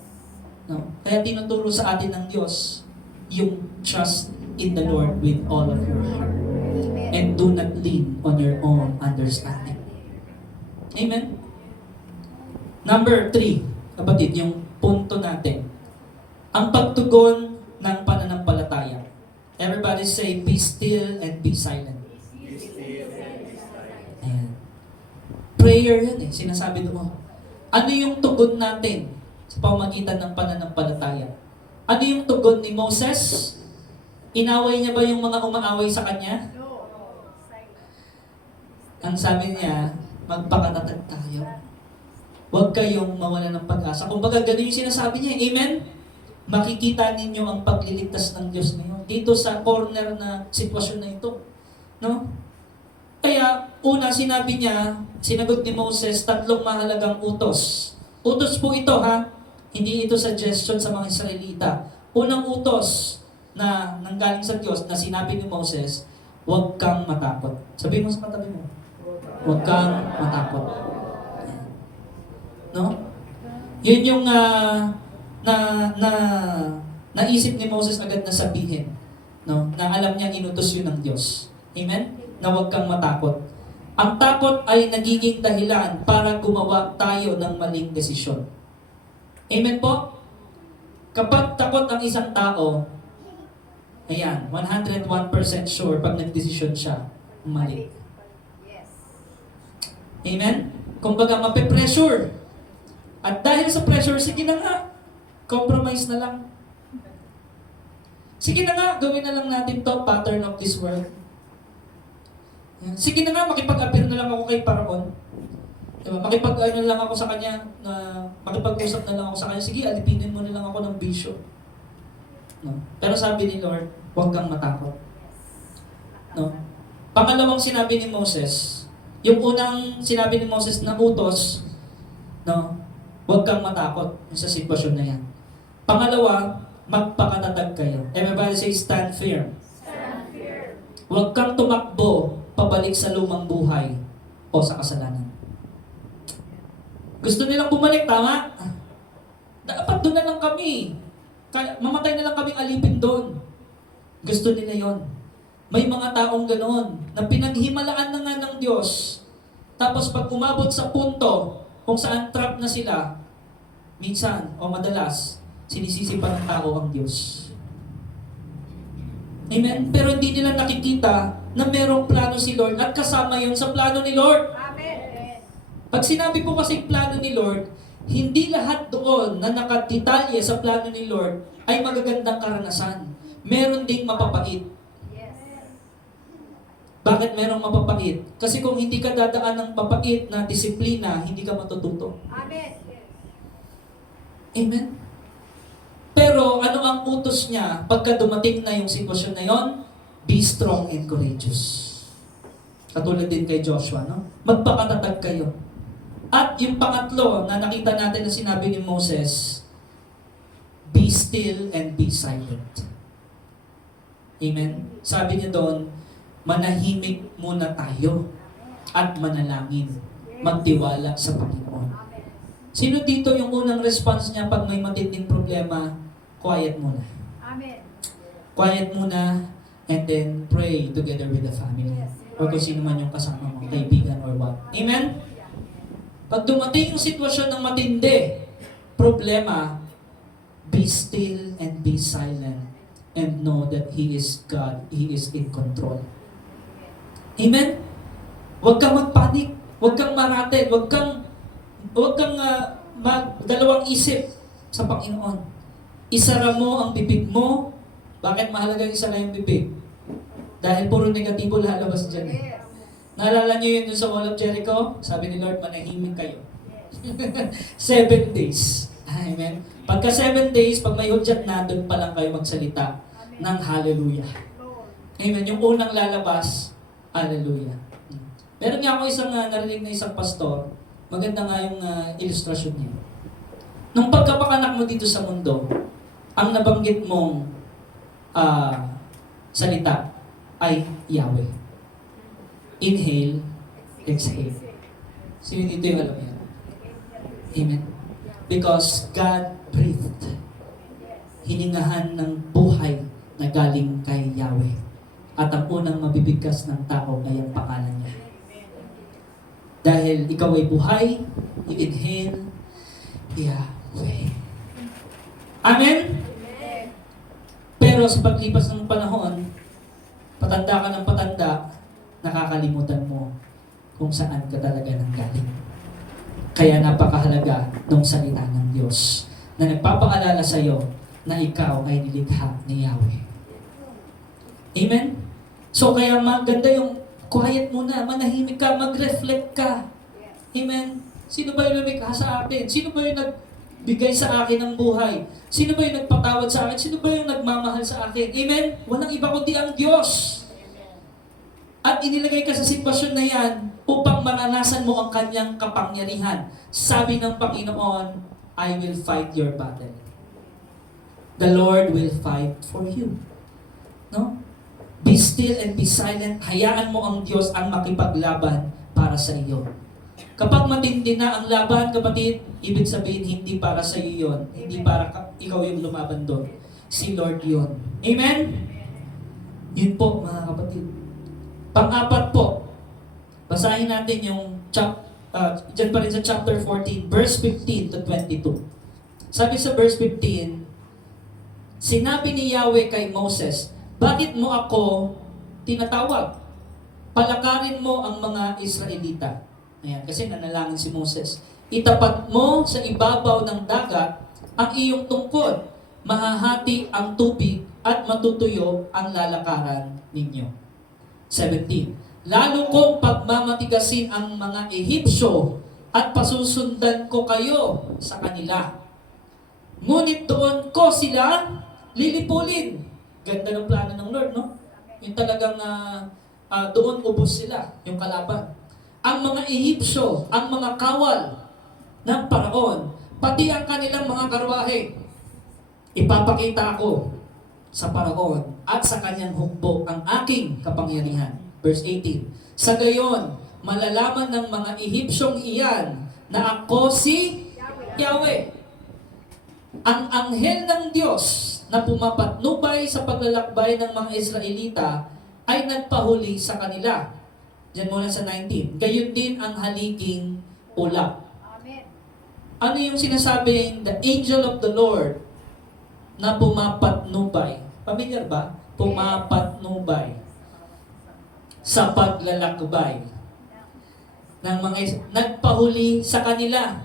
No? Kaya tinuturo sa atin ng Diyos yung trust in the Lord with all of your heart Amen. and do not lean on your own understanding. Amen? Number 3, kapatid, yung punto natin. Ang pagtugon ng pananampalataya. Everybody say, be still and be silent. Ayan. Prayer yan sinasabi doon. Ano yung tugon natin sa pamamagitan ng pananampalataya? Ano yung tugon ni Moses? Inaway niya ba yung mga umaaway sa kanya? No. Ang sabi niya, magpakatatag tayo. Huwag kayong mawala ng pag-asa. Kung baga, ganun yung sinasabi niya. Amen? Makikita ninyo ang pagliligtas ng Diyos ngayon. Dito sa corner na sitwasyon na ito. No? Kaya, una, sinabi niya, sinagot ni Moses, 3 mahalagang utos. Utos po ito, ha? Hindi ito suggestion sa mga Israelita. Unang utos na nanggaling sa Diyos na sinabi ni Moses, huwag kang matakot. Sabihin mo sa katabi mo, huwag kang matakot. No? Yun yung naisip ni Moses agad na sabihin. No? Na alam niya inutos yun ng Diyos. Amen? Na huwag kang matakot. Ang takot ay nagiging dahilan para gumawa tayo ng maling desisyon. Amen po? Kapag takot ang isang tao, ayan, 101% sure pag nagdesisyon siya, mali. Yes. Amen? Kumbaga, mape-pressure. At dahil sa pressure, sige na nga, compromise na lang. Sige na nga, gawin na lang natin to, pattern of this world. Sige na nga, makipag-appear na lang ako kay Paraon. Diba? Makipag-ano lang ako sa kanya, na makipag-usap na lang ako sa kanya, sige, alipinin mo na lang ako ng bisyo. No? Pero sabi ni Lord, Huwag kang matakot. No? Pangalawang sinabi ni Moses, yung unang sinabi ni Moses na utos, no? Huwag kang matakot sa sitwasyon na yan. Pangalawa, magpakatatag kayo. Everybody say, stand firm. Huwag kang tumakbo pabalik sa lumang buhay o sa kasalanan. Gusto nilang bumalik, tama? Dapat doon na lang kami. Mamatay na lang kaming alipin doon. Gusto nila yon. May mga taong ganoon na pinaghimalaan na nga ng Diyos. Tapos pag umabot sa punto kung saan trap na sila, minsan o madalas, sinisisi pa ng tao ang Diyos. Amen? Pero hindi nila nakikita na merong plano si Lord at kasama yon sa plano ni Lord. Amen. Pag sinabi po kasi plano ni Lord, hindi lahat doon na nakadetalye sa plano ni Lord ay magagandang karanasan. Meron ding mapapait. Yes. Bakit merong mapapait? Kasi kung hindi ka dadaan ng mapait na disiplina, hindi ka matututo. Amen. Amen? Pero ano ang utos niya pagka dumating na yung sitwasyon na yon? Be strong and courageous. Katulad din kay Joshua, no? Magpakatatag kayo. At yung pangatlo na nakita natin na sinabi ni Moses, be still and be silent. Amen? Sabi niya doon, manahimik muna tayo at manalangin. Magtiwala sa Panginoon. Amen. Sino dito yung unang response niya pag may matinding problema? Quiet muna. Amen. Quiet muna and then pray together with the family. Or kung sino man yung kasama mo, kaibigan or what. Amen? Pag dumating yung sitwasyon ng matindi, problema, be still and be silent and know that He is God. He is in control. Amen? Huwag kang magpanik. Huwag kang marate. Huwag kang magdalawang isip sa Panginoon. Isara mo ang bibig mo. Bakit mahalaga isara yung bibig? Dahil puro negatibo lalabas dyan. Yes. Naalala niyo yun dun sa Wall of Jericho? Sabi ni Lord, manahimik kayo. 7 days. Amen. Pagka 7 days, pag may hudyat na, doon pa lang kayo magsalita ng hallelujah. Lord. Amen. Yung unang lalabas, hallelujah. Meron nga ako isang narinig na isang pastor, maganda nga yung ilustrasyon niya. Nung pagkapakanak mo dito sa mundo, ang nabanggit mong salita ay Yahweh. Inhale, exhale. Sino dito yung alam yan? Amen. Because God breathed. Hiningahan ng buhay na galing kay Yahweh. At ang unang mabibigkas ng tao ay ang pangalan niya. Dahil ikaw ay buhay, you inhale, Yahweh. Amen? Amen. Pero sa paglipas ng panahon, patanda ka ng patanda, nakakalimutan mo kung saan ka talaga nanggaling. Kaya napakahalaga ng salita ng Diyos na nagpapaalala sa iyo na ikaw ay nilikha ni Yahweh. Amen? So kaya maganda yung quiet muna, manahimik ka, mag-reflect ka. Yes. Amen? Sino ba yung lumikha sa akin? Sino ba yung nagbigay sa akin ng buhay? Sino ba yung nagpatawad sa akin? Sino ba yung nagmamahal sa akin? Amen? Walang iba kundi ang Diyos. At inilagay ka sa sitwasyon na yan upang maranasan mo ang kanyang kapangyarihan. Sabi ng Panginoon, I will fight your battle. The Lord will fight for you. No? Be still and be silent. Hayaan mo ang Diyos ang makipaglaban para sa iyo. Kapag matindi na ang laban, kapatid, ibig sabihin hindi para sa iyo yun. Hindi para ikaw yung lumaban doon. Si Lord yun. Amen? Yun po, mga kapatid. Pang-apat po, basahin natin yung dyan pa rin sa chapter 14, verse 15 to 22. Sabi sa verse 15, sinabi ni Yahweh kay Moses, bakit mo ako tinatawag? Palakarin mo ang mga Israelita. Ayan, kasi nanalangin si Moses. Itapat mo sa ibabaw ng dagat ang iyong tungkod. Mahahati ang tubig at matutuyo ang lalakaran ninyo. 17. Lalo kong pagmamatigasin ang mga Ehipsyo at pasusundan ko kayo sa kanila. Ngunit doon ko sila lilipulin Ganda ng plano ng Lord, no? Yung talagang doon ubos sila, yung kalaban. Ang mga Ehipsyo, ang mga kawal ng Paraon, pati ang kanilang mga karwahe, ipapakita ko sa Paraon at sa kanyang hukbo ang aking kapangyarihan. Verse 18. Sa gayon, malalaman ng mga Ehipsyong iyan na ako si Yahweh. Ang anghel ng Diyos na pumapatnubay sa paglalakbay ng mga Israelita ay nagpahuli sa kanila. Diyan muna sa 19. Gayon din ang haliging ulap. Amen. Ano yung sinasabing the angel of the Lord na pumapatnubay? Pamilyar ba? Pumapatnubay sa paglalakbay ng mga nagpahuli sa kanila.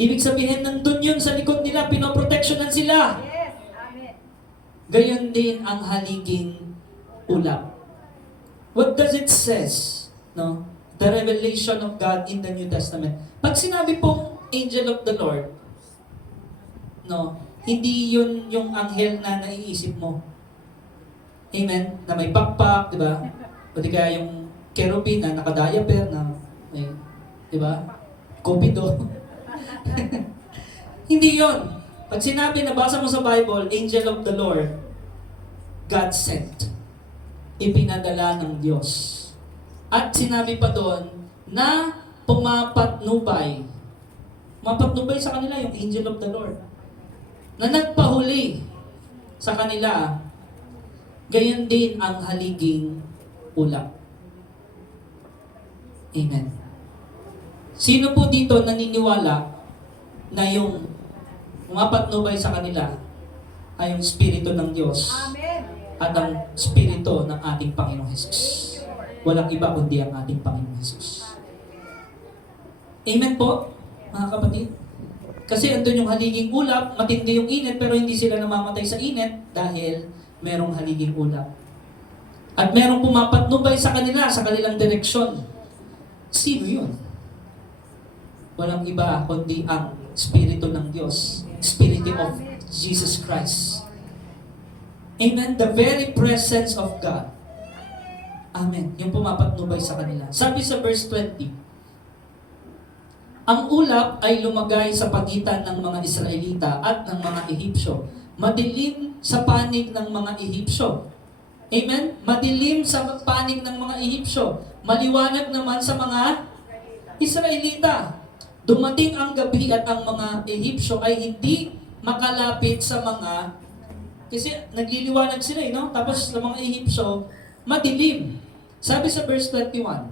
Ibig sabihin, nandun yun sa likod nila, pinoproteksyonan sila. Yes. Amen. Gayon din ang haliging ulap. What does it says? No? The revelation of God in the New Testament. Pag sinabi pong angel of the Lord, no, hindi yun yung anghel na naiisip mo. Amen? Na may backpack, di ba? O di kaya yung cherubim na nakadiaper na may, di ba? Cupido. Hindi yon. Pag sinabi, nabasa mo sa Bible, angel of the Lord, God sent. Ipinadala ng Diyos. At sinabi pa doon na pumapatnubay. Mapatnubay sa kanila yung angel of the Lord. Na nagpahuli sa kanila, gayon din ang haliging ulap. Amen. Sino po dito naniniwala na yung pumapatnubay sa kanila ay yung Espiritu ng Diyos Amen. at ang Espiritu ng ating Panginoong Hesus? Walang iba kundi ang ating Panginoong Hesus. Amen po, mga kapatid? Kasi andun yung haliging ulap, matindi yung init, pero hindi sila namamatay sa init dahil merong haliging ulap. At merong pumapatnubay sa kanila, sa kanilang direksyon. Sino yun? Walang iba kundi ang Espiritu ng Diyos. Spirit of Jesus Christ. Amen? The very presence of God. Amen. Yung pumapatnubay sa kanila. Sabi sa verse 20, ang ulap ay lumagay sa pagitan ng mga Israelita at ng mga Ehipsyo. Madilim sa panig ng mga Ehipsyo. Amen? Madilim sa panig ng mga Ehipsyo. Maliwanag naman sa mga Israelita. Dumating ang gabi at ang mga Ehipsyo ay hindi makalapit sa mga, kasi nagliliwanag sila no? Tapos sa mga Ehipsyo, madilim. Sabi sa verse 21,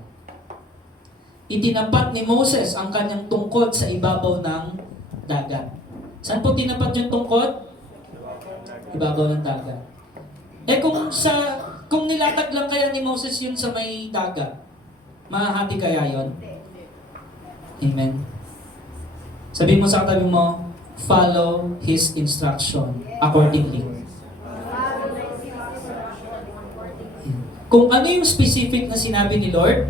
itinapat ni Moses ang kanyang tungkod sa ibabaw ng dagat. Saan po tinapat yung tungkod? Ibabaw ng dagat. Kung nilatag lang kaya ni Moses yun sa may dagat, mahahati kaya yun? Amen. Sabi mo sa katabi mo, follow His instruction accordingly. Kung ano yung specific na sinabi ni Lord,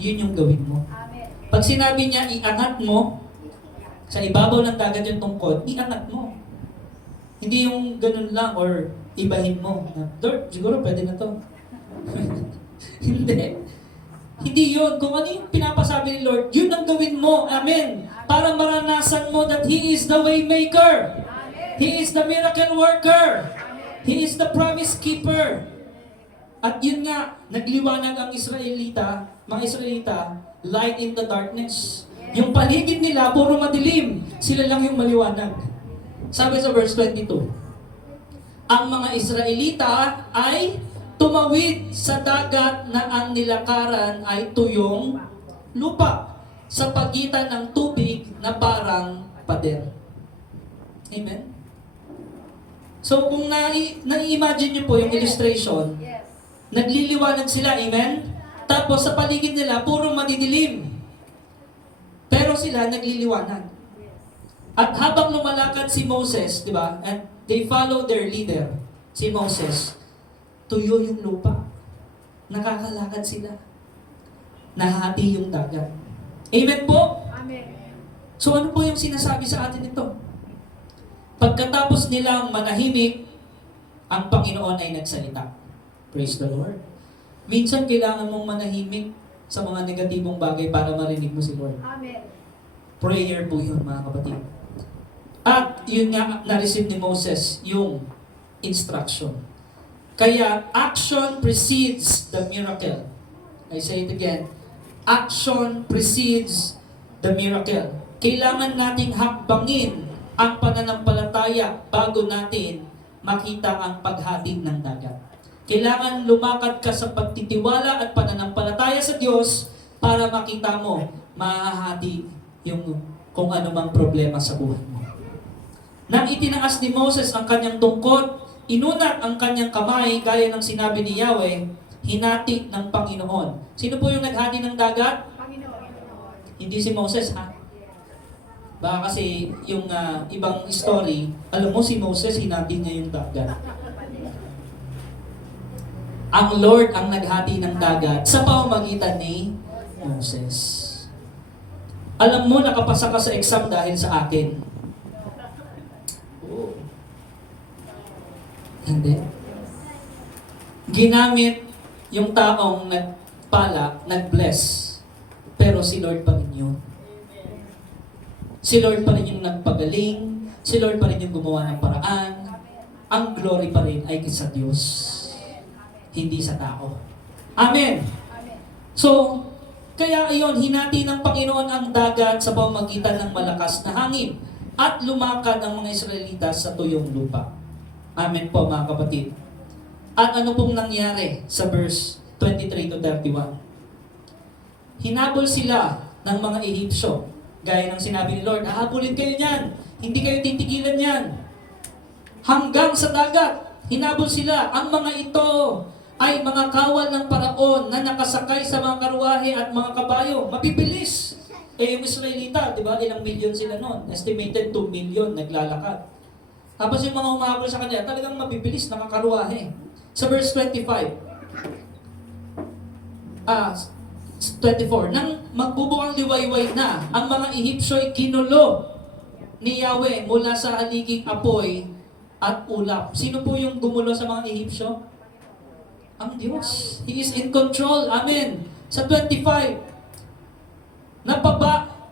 yun yung gawin mo. Amen. Pag sinabi niya, iangat mo, sa ibabaw ng dagat yung tungkod, iangat mo. Hindi yung ganun lang or ibahin mo. Lord, siguro pwede na to. Hindi. Hindi yun. Kung ano yung pinapasabi ni Lord, yun ang gawin mo. Amen. Para maranasan mo that He is the way maker. He is the miracle worker. He is the promise keeper. At yun nga, nagliwanag ang Israelita, mga Israelita, light in the darkness. Yung paligid nila, puro madilim. Sila lang yung maliwanag. Sabi sa verse 22, ang mga Israelita ay tumawid sa dagat na ang nilakaran ay tuyong lupa sa pagitan ng tubig na parang pader. Amen? So kung nai-imagine niyo po yung illustration, Yes. nagliliwanag sila, amen? Tapos sa paligid nila, puro madidilim. Pero sila nagliliwanag. At habang lumalakad si Moses, di ba? And they follow their leader, si Moses. Tuyo yung lupa. Nakakalakad sila. Nahati yung dagat. Amen po? Amen. So ano po yung sinasabi sa atin ito? Pagkatapos nilang manahimik ang Panginoon ay nagsalita. Praise the Lord. Minsan kailangan mong manahimik sa mga negatibong bagay para marinig mo si Lord. Amen. Prayer po yun, mga kapatid. At yun nga, na-receive ni Moses yung instruction. Kaya, action precedes the miracle. I say it again. Action precedes the miracle. Kailangan nating hakbangin ang pananampalataya bago natin makita ang paghatid ng dagat. Kailangan lumakad ka sa pagtitiwala at pananampalataya sa Diyos para makita mo, mahahati yung kung ano mang problema sa buhay mo. Nang itinaas ni Moses ang kanyang tungkod, inunat ang kanyang kamay, gaya ng sinabi ni Yahweh, hinati ng Panginoon. Sino po yung naghati ng dagat? Panginoon. Hindi si Moses, ha? Baka kasi yung ibang story, alam mo si Moses, hinati niya yung dagat. Ang Lord ang naghati ng dagat sa pamamagitan ni Moses. Alam mo, nakapasa ka sa exam dahil sa akin. Oh. Hindi. Ginamit yung taong nagpala, nag-bless. Pero si Lord pa rin yun. Si Lord pa rin yung nagpagaling. Si Lord pa rin yung gumawa ng paraan. Ang glory pa rin ay sa Diyos. Hindi sa tao. Amen. Amen. So, kaya ayon, hinati ng Panginoon ang dagat sa pamamagitan ng malakas na hangin at lumakad ang mga Israelita sa tuyong lupa. Amen po, mga kapatid. At ano pong nangyari sa verse 23 to 31? Hinabol sila ng mga Ehipsyo. Gaya ng sinabi ni Lord, hahabulin kayo niyan. Hindi kayo titigilan niyan. Hanggang sa dagat, hinabol sila. Ang mga ito ay mga kawal ng Paraon na nakasakay sa mga karwahe at mga kabayo. Mabibilis. Yung Israelita, di ba? Ilang milyon sila noon. Estimated 2 million naglalakad. Tapos yung mga umahabol sa kanya, talagang mabibilis, nakakarwahe. Sa verse 24, nang magbubukang liwayway na, ang mga Ehipsyo ay ginulo ni Yahweh mula sa haliging apoy at ulap. Sino po yung gumulo sa mga Ehipsyo? Ang Diyos. He is in control. Amen. Sa 25,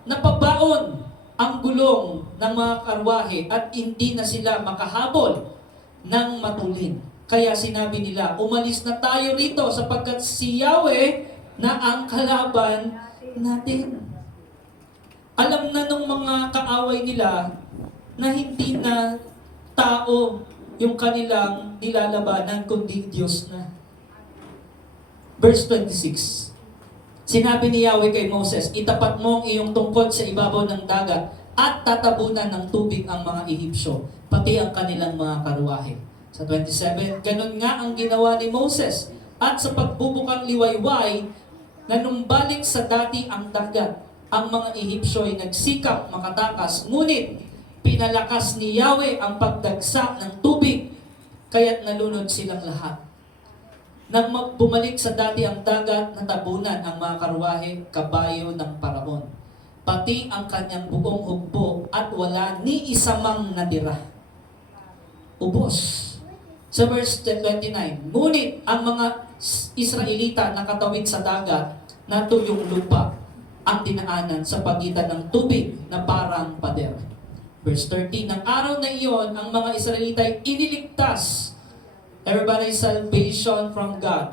napabaon ang gulong ng mga karwahe at hindi na sila makahabol ng matulin. Kaya sinabi nila, umalis na tayo rito sapagkat si Yahweh na ang kalaban natin. Alam na nung mga kaaway nila na hindi na tao yung kanilang nilalabanan kundi Diyos na. Verse 26. Sinabi ni Yahweh kay Moses, itapat mo ang iyong tungkod sa ibabaw ng dagat at tatabunan ng tubig ang mga Ehipsyo, pati ang kanilang mga karwahe. Sa 27, ganun nga ang ginawa ni Moses. At sa pagbubukang liwayway, nanumbalik sa dati ang dagat. Ang mga Ehipsyo ay nagsikap makatakas, ngunit pinalakas ni Yahweh ang pagdagsa ng tubig, kaya't nalunod silang lahat. Nang bumalik sa dati ang dagat, natabunan ang mga karwahe, kabayo ng Paraon, pati ang kanyang buong hugbo at wala ni isa mang natira. Ubos. Sa verse 29, ngunit ang mga Israelita nakatawid sa dagat na tuyong lupa ang dinaanan sa pagitan ng tubig na parang pader. Verse 30, ng araw na iyon, ang mga Israelita ay iniligtas. Everybody, salvation from God.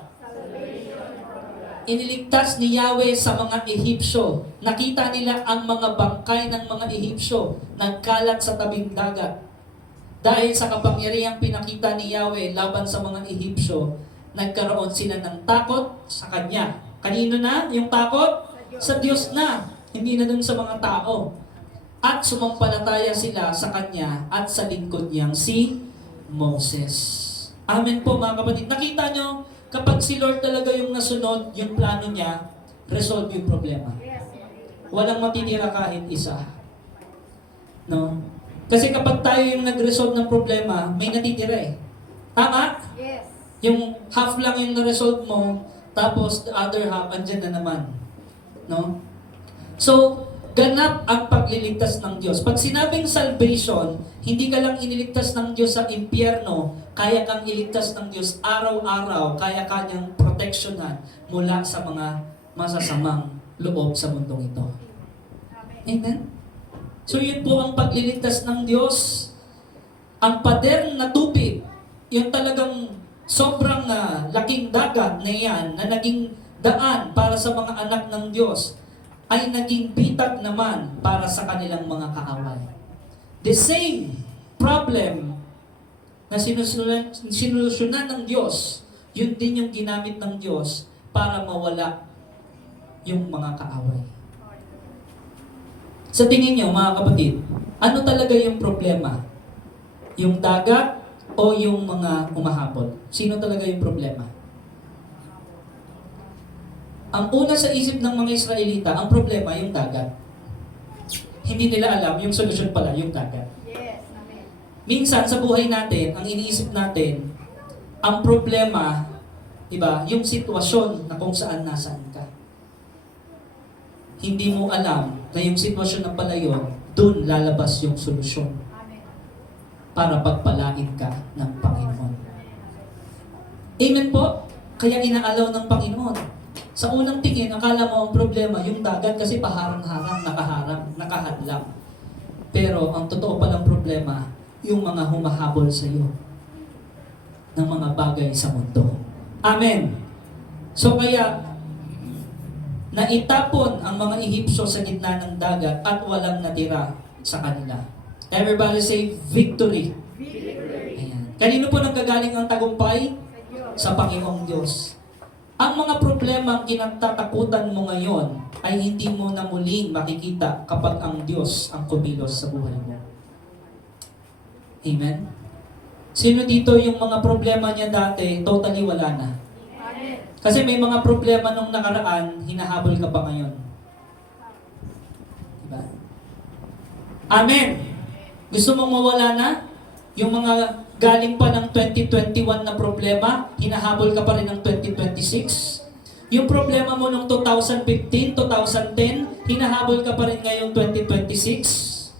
Iniligtas ni Yahweh sa mga Ehipsyo. Nakita nila ang mga bangkay ng mga Ehipsyo nagkalat sa tabing dagat. Dahil sa kapangyarihang pinakita ni Yahweh laban sa mga Ehipsyo, nagkaroon sila ng takot sa Kanya. Kanino na yung takot? Sa Diyos na, hindi na dun sa mga tao. At sumampalataya sila sa Kanya at sa lingkod niyang si Moses. Amen po, mga kapatid. Nakita nyo, kapag si Lord talaga yung nasunod, yung plano niya, resolve yung problema. Walang matitira kahit isa. No? Kasi kapag tayo yung nag-resolve ng problema, may natitira eh. Tama? Yes. Yung half lang yung na-resolve mo, tapos the other half, andyan na naman. No? So, ganap ang pagliligtas ng Diyos. Pag sinabing salvation, hindi ka lang iniligtas ng Diyos sa impyerno, kaya kang iligtas ng Diyos araw-araw, kaya kanyang proteksyonan mula sa mga masasamang loob sa mundong ito. Amen? So yun po ang pagliligtas ng Diyos. Ang pader na tubig, yung talagang sobrang laking dagat na yan, na naging daan para sa mga anak ng Diyos, ay naging bitag naman para sa kanilang mga kaaway. The same problem na sinulusyonan ng Diyos, yun din yung ginamit ng Diyos para mawala yung mga kaaway. Sa tingin niyo, mga kapatid, ano talaga yung problema? Yung dagat o yung mga humahabol? Sino talaga yung problema? Ang una sa isip ng mga Israelita, ang problema yung dagat. Hindi nila alam, yung solusyon pala, yung dagat. Yes. Amen. Minsan sa buhay natin, ang iniisip natin, ang problema, diba, yung sitwasyon na kung saan nasaan ka. Hindi mo alam na yung sitwasyon na pala yun, dun lalabas yung solusyon Amen. para pagpalain ka ng Panginoon. Amen po? Kaya inaalaw ng Panginoon. Sa unang tingin, akala mo ang problema, yung dagat kasi paharang-harang, nakahadlang. Pero ang totoo palang problema, yung mga humahabol sa iyo ng mga bagay sa mundo. Amen. So kaya, naitapon ang mga Ehipsyo sa gitna ng dagat at walang natira sa kanila. Everybody say, victory. Ayan. Kanino po nanggagaling ang tagumpay? Sa Panginoong Diyos. Ang mga problema ang kinatatakutan mo ngayon ay hindi mo na muling makikita kapag ang Diyos ang kumilos sa buhay mo. Amen? Sino dito yung mga problema niya dati, totally wala na? Amen. Kasi may mga problema nung nakaraan, hinahabol ka pa ngayon. Diba? Amen! Gusto mong mawala na? Yung mga galing pa ng 2021 na problema, hinahabol ka pa rin ng 2026. Yung problema mo nung 2015, 2010, hinahabol ka pa rin ngayong 2026.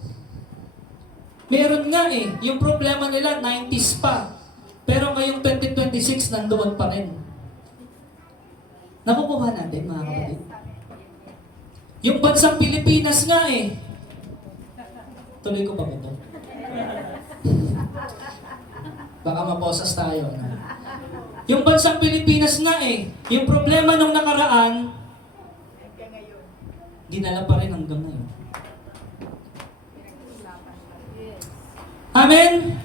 Meron nga yung problema nila 90s pa. Pero ngayong 2026, nandoon pa rin. Nakukuha natin, mga kapatid. Yung bansang Pilipinas nga Tuloy ko pa ba ito? Baka maposas tayo. Yung bansang Pilipinas nga yung problema nung nakaraan, dinala pa rin hanggang ngayon. Amen?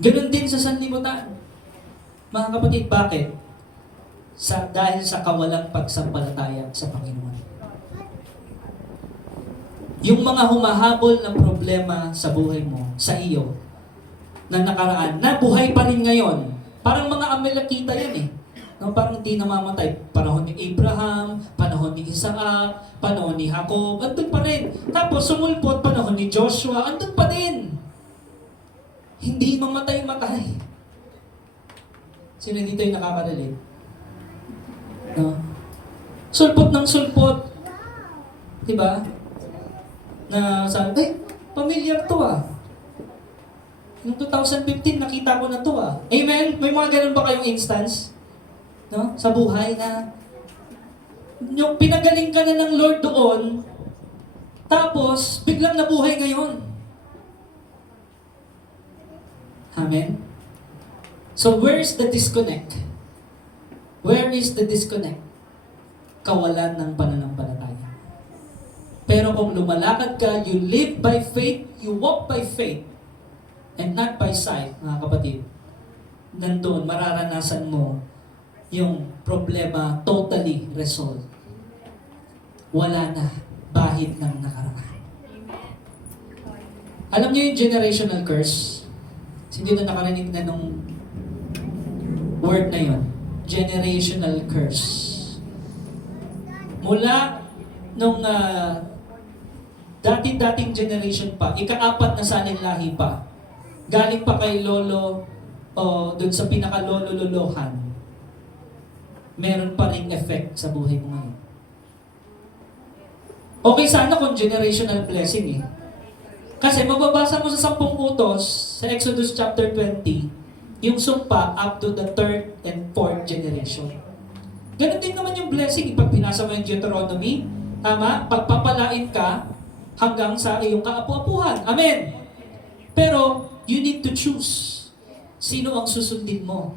Ganun din sa sanlibutan. Mga kapatid, bakit? Dahil sa kawalang pagsampalataya sa Panginoon. Yung mga humahabol ng problema sa buhay mo, sa iyo, na nakaraan, na buhay pa rin ngayon. Parang mga Amalekita yan No, parang hindi namamatay. Panahon ni Abraham, panahon ni Isaac, panahon ni Jacob, andun pa rin. Tapos sumulpot, panahon ni Joshua, andun pa din. Hindi mamatay-matay. Sino dito yung nakaka-relate? No? Sulpot ng sulpot. Diba? Na sabi, familiar to Noong 2015, nakita ko na to Amen? May mga ganun ba kayong instance? No? Sa buhay na yung pinagaling ka na ng Lord doon, tapos biglang nabuhay ngayon. Amen? So where's the disconnect? Where is the disconnect? Kawalan ng pananampalataya. Pero kung lumalakad ka, you live by faith, you walk by faith, and not by sight, mga kapatid, nandun, mararanasan mo yung problema totally resolved. Wala na, bahid ng nakaraan. Alam niyo yung generational curse? Hindi na nakarinig na nung word na yun. Generational curse. Mula nung dati-dating generation pa, ika-4 na saling lahi pa, galing pa kay lolo o doon sa pinaka-lolo-lolohan, meron pa ring effect sa buhay mo ngayon. Okay sana kung generational blessing eh. Kasi mababasa mo sa 10 utos, sa Exodus chapter 20, yung sumpa up to the 3rd and 4th generation. Ganun din naman yung blessing. Pag pinasa mo yung Deuteronomy, tama? Pagpapalain ka hanggang sa iyong kaapu-apuhan. Amen! Pero, you need to choose. Sino ang susundin mo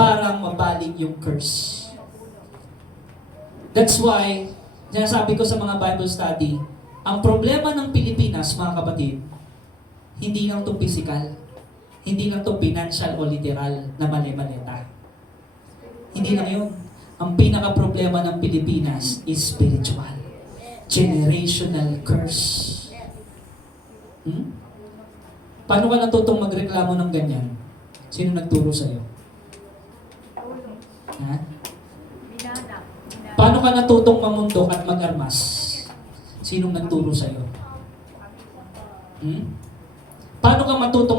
para mabalik yung curse. That's why, sinasabi ko sa mga Bible study, ang problema ng Pilipinas, mga kapatid, hindi lang to physical, hindi lang to financial o literal na mali-maleta. Hindi lang yun. Ang pinaka-problema ng Pilipinas is spiritual. Generational curse. Paano ka natutong magreklamo ng ganyan? Sino nagturo sa'yo? Ha? Paano ka natutong mamundok at mag-armas? Sinong nagturo sa'yo? Paano ka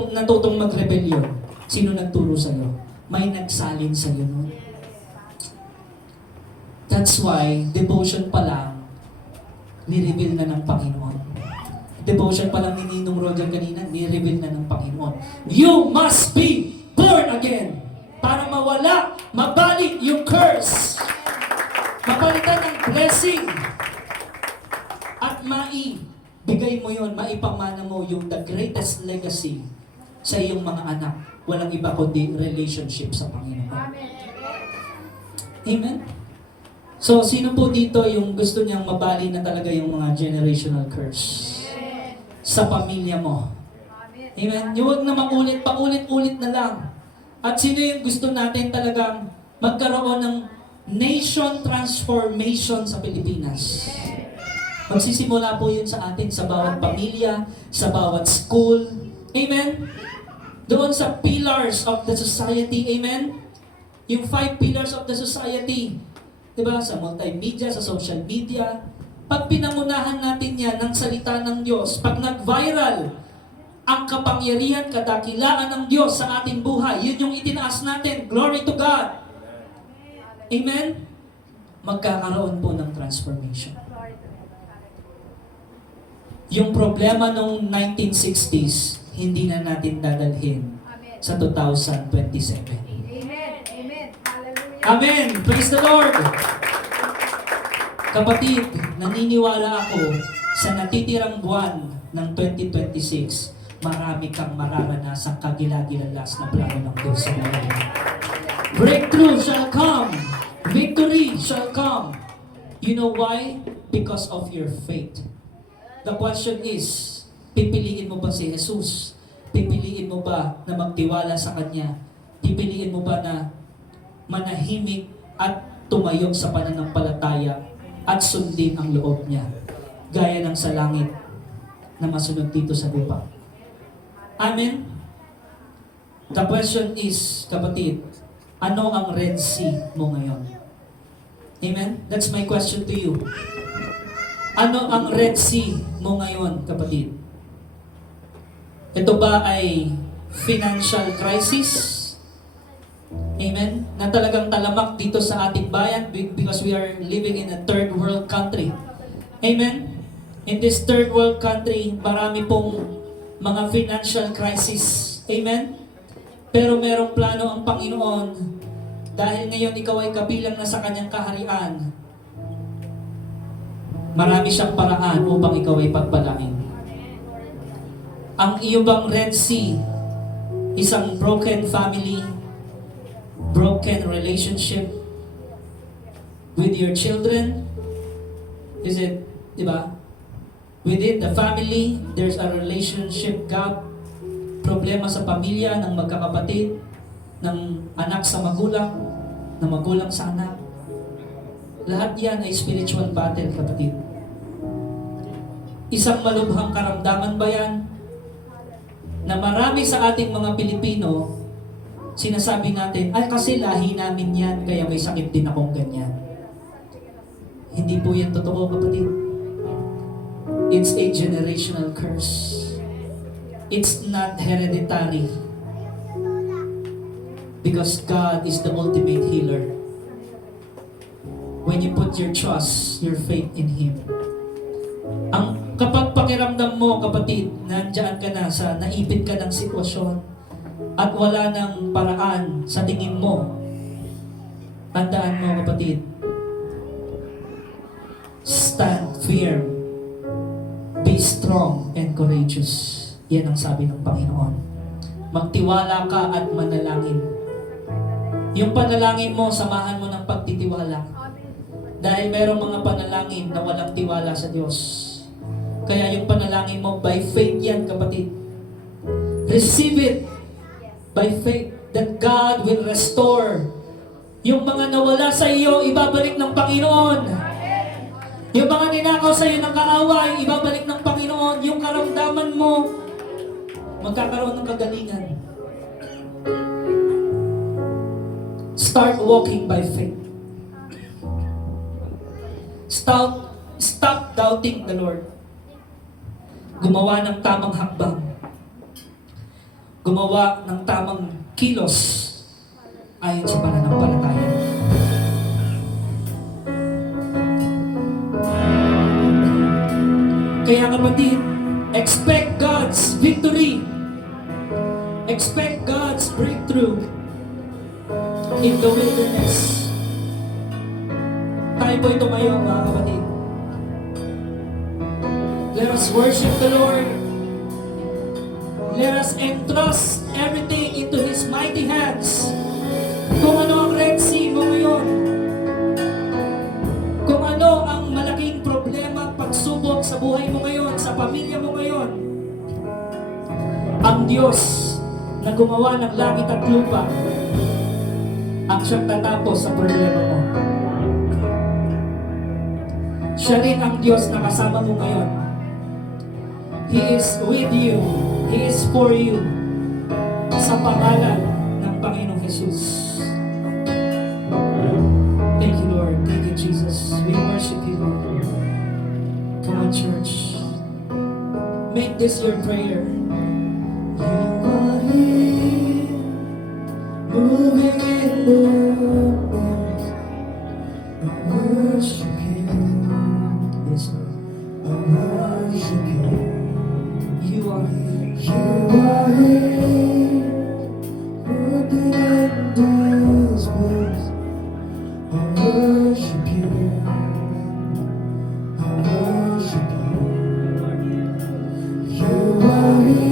natutong mag-rebellion? Sino nagturo sa'yo? May nagsalin sa'yo nun. That's why, devotion pa lang, ni-reveal na ng Panginoon. Devotion pa lang ni Ninong Roger kanina, ni-reveal na ng Panginoon. You must be born again para mawala, mabalik yung curse. Mapalitan ng blessing. At maibigay mo yun, maipamana mo yung the greatest legacy sa iyong mga anak. Walang iba kundi relationship sa Panginoon. Amen? So, sino po dito yung gusto niyang mabali na talaga yung mga generational curse? Sa pamilya mo. Amen? Yung huwag na maulit, paulit-ulit na lang. At sino yung gusto natin talagang magkaroon ng nation transformation sa Pilipinas? Magsisimula po yun sa atin, sa bawat pamilya, sa bawat school. Amen? Doon sa pillars of the society. Amen? Yung 5 pillars of the society. Diba? Sa multimedia, sa social media. Pag pinamunahan natin yan ng salita ng Diyos, pag nag-viral ang kapangyarihan, kadakilaan ng Diyos sa ating buhay, yun yung itinaas natin. Glory to God. Amen? Magkakaroon po ng transformation. Yung problema nung 1960s, hindi na natin dadalhin sa 2027. Amen. Amen. Hallelujah. Amen! Praise the Lord! Kapatid, naniniwala ako sa natitirang buwan ng 2026, marami kang mararanasang kagilagilalas na plano ng Diyos sa buhay mo. Breakthrough shall come. Victory shall come. You know why? Because of your faith. The question is, pipiliin mo ba si Jesus? Pipiliin mo ba na magtiwala sa Kanya? Pipiliin mo ba na manahimik at tumayo sa pananampalataya at sundin ang loob niya, gaya ng sa langit na masunod dito sa lupa? Amen? The question is, kapatid, ano ang Red Sea mo ngayon? Amen? That's my question to you. Ano ang Red Sea mo ngayon, kapatid? Ito ba ay financial crisis? Amen? Na talagang talamak dito sa ating bayan because we are living in a third world country. Amen? In this third world country, marami pong mga financial crisis. Amen? Pero merong plano ang Panginoon dahil ngayon ikaw ay kabilang na sa Kanyang kaharian. Marami siyang paraan upang ikaw ay pagpalain. Ang iyong bang Red Sea, isang broken family, broken relationship with your children? Is it, di ba? Within the family, there's a relationship gap, problema sa pamilya ng magkakapatid, ng anak sa magulang, ng magulang sa anak. Lahat yan ay spiritual battle, kapatid. Isang malubhang karamdaman ba yan? Na marami sa ating mga Pilipino, sinasabi natin, ay kasi lahi namin yan, kaya may sakit din akong ganyan. Hindi po yan totoo, kapatid. It's a generational curse. It's not hereditary. Because God is the ultimate healer. When you put your trust, your faith in Him. Ang kapag pakiramdam mo, kapatid, nandiyan ka na sa naipit ka ng sitwasyon at wala ng paraan sa tingin mo, tandaan mo, kapatid, stand firm, be strong and courageous. Yan ang sabi ng Panginoon. Magtiwala ka at manalangin. Yung panalangin mo, samahan mo ng pagtitiwala. Dahil merong mga panalangin na walang tiwala sa Diyos. Kaya yung panalangin mo, by faith yan, kapatid. Receive it by faith that God will restore. Yung mga nawala sa iyo, ibabalik ng Panginoon. Yung mga ninakaw sa iyo ng kaaway, ibabalik ng Panginoon. Yung karamdaman mo, magkakaroon ng kagalingan. Start walking by faith. Stop doubting the Lord. Gumawa ng tamang hakbang. Gumawa ng tamang kilos ayon sa pananampalataya. Kaya kapatid, expect God's victory. Expect God's breakthrough in the wilderness. Tayo po'y tumayo, mga kapatid. Let us worship the Lord. Let us entrust everything into His mighty hands. Kung ano ang Red Sea mo ngayon, kung ano ang malaking problema at pagsubok sa buhay mo ngayon, sa pamilya mo ngayon, ang Diyos na gumawa ng langit at lupa ang siyang tatapos sa problema mo. Siya rin ang Diyos na kasama mo ngayon. He is with you. He is for you. Sa pangalan ng Panginoong Jesus. Thank you, Lord. Thank you, Jesus. We worship you, Lord. Come on, church. Make this your prayer. You are here, moving in the earth. I worship you. Yes, Lord. I worship you. You are here. You are here, moving in this place. I worship you. I worship you. You are here.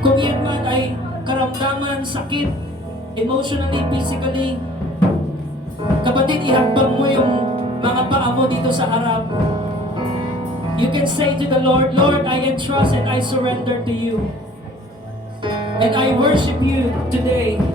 Kung yan man ay karamdaman, sakit, emotionally, physically, kapatid, ihakbang mo yung mga paa mo dito sa harap. You can say to the Lord, Lord, I entrust and I surrender to you. And I worship you today.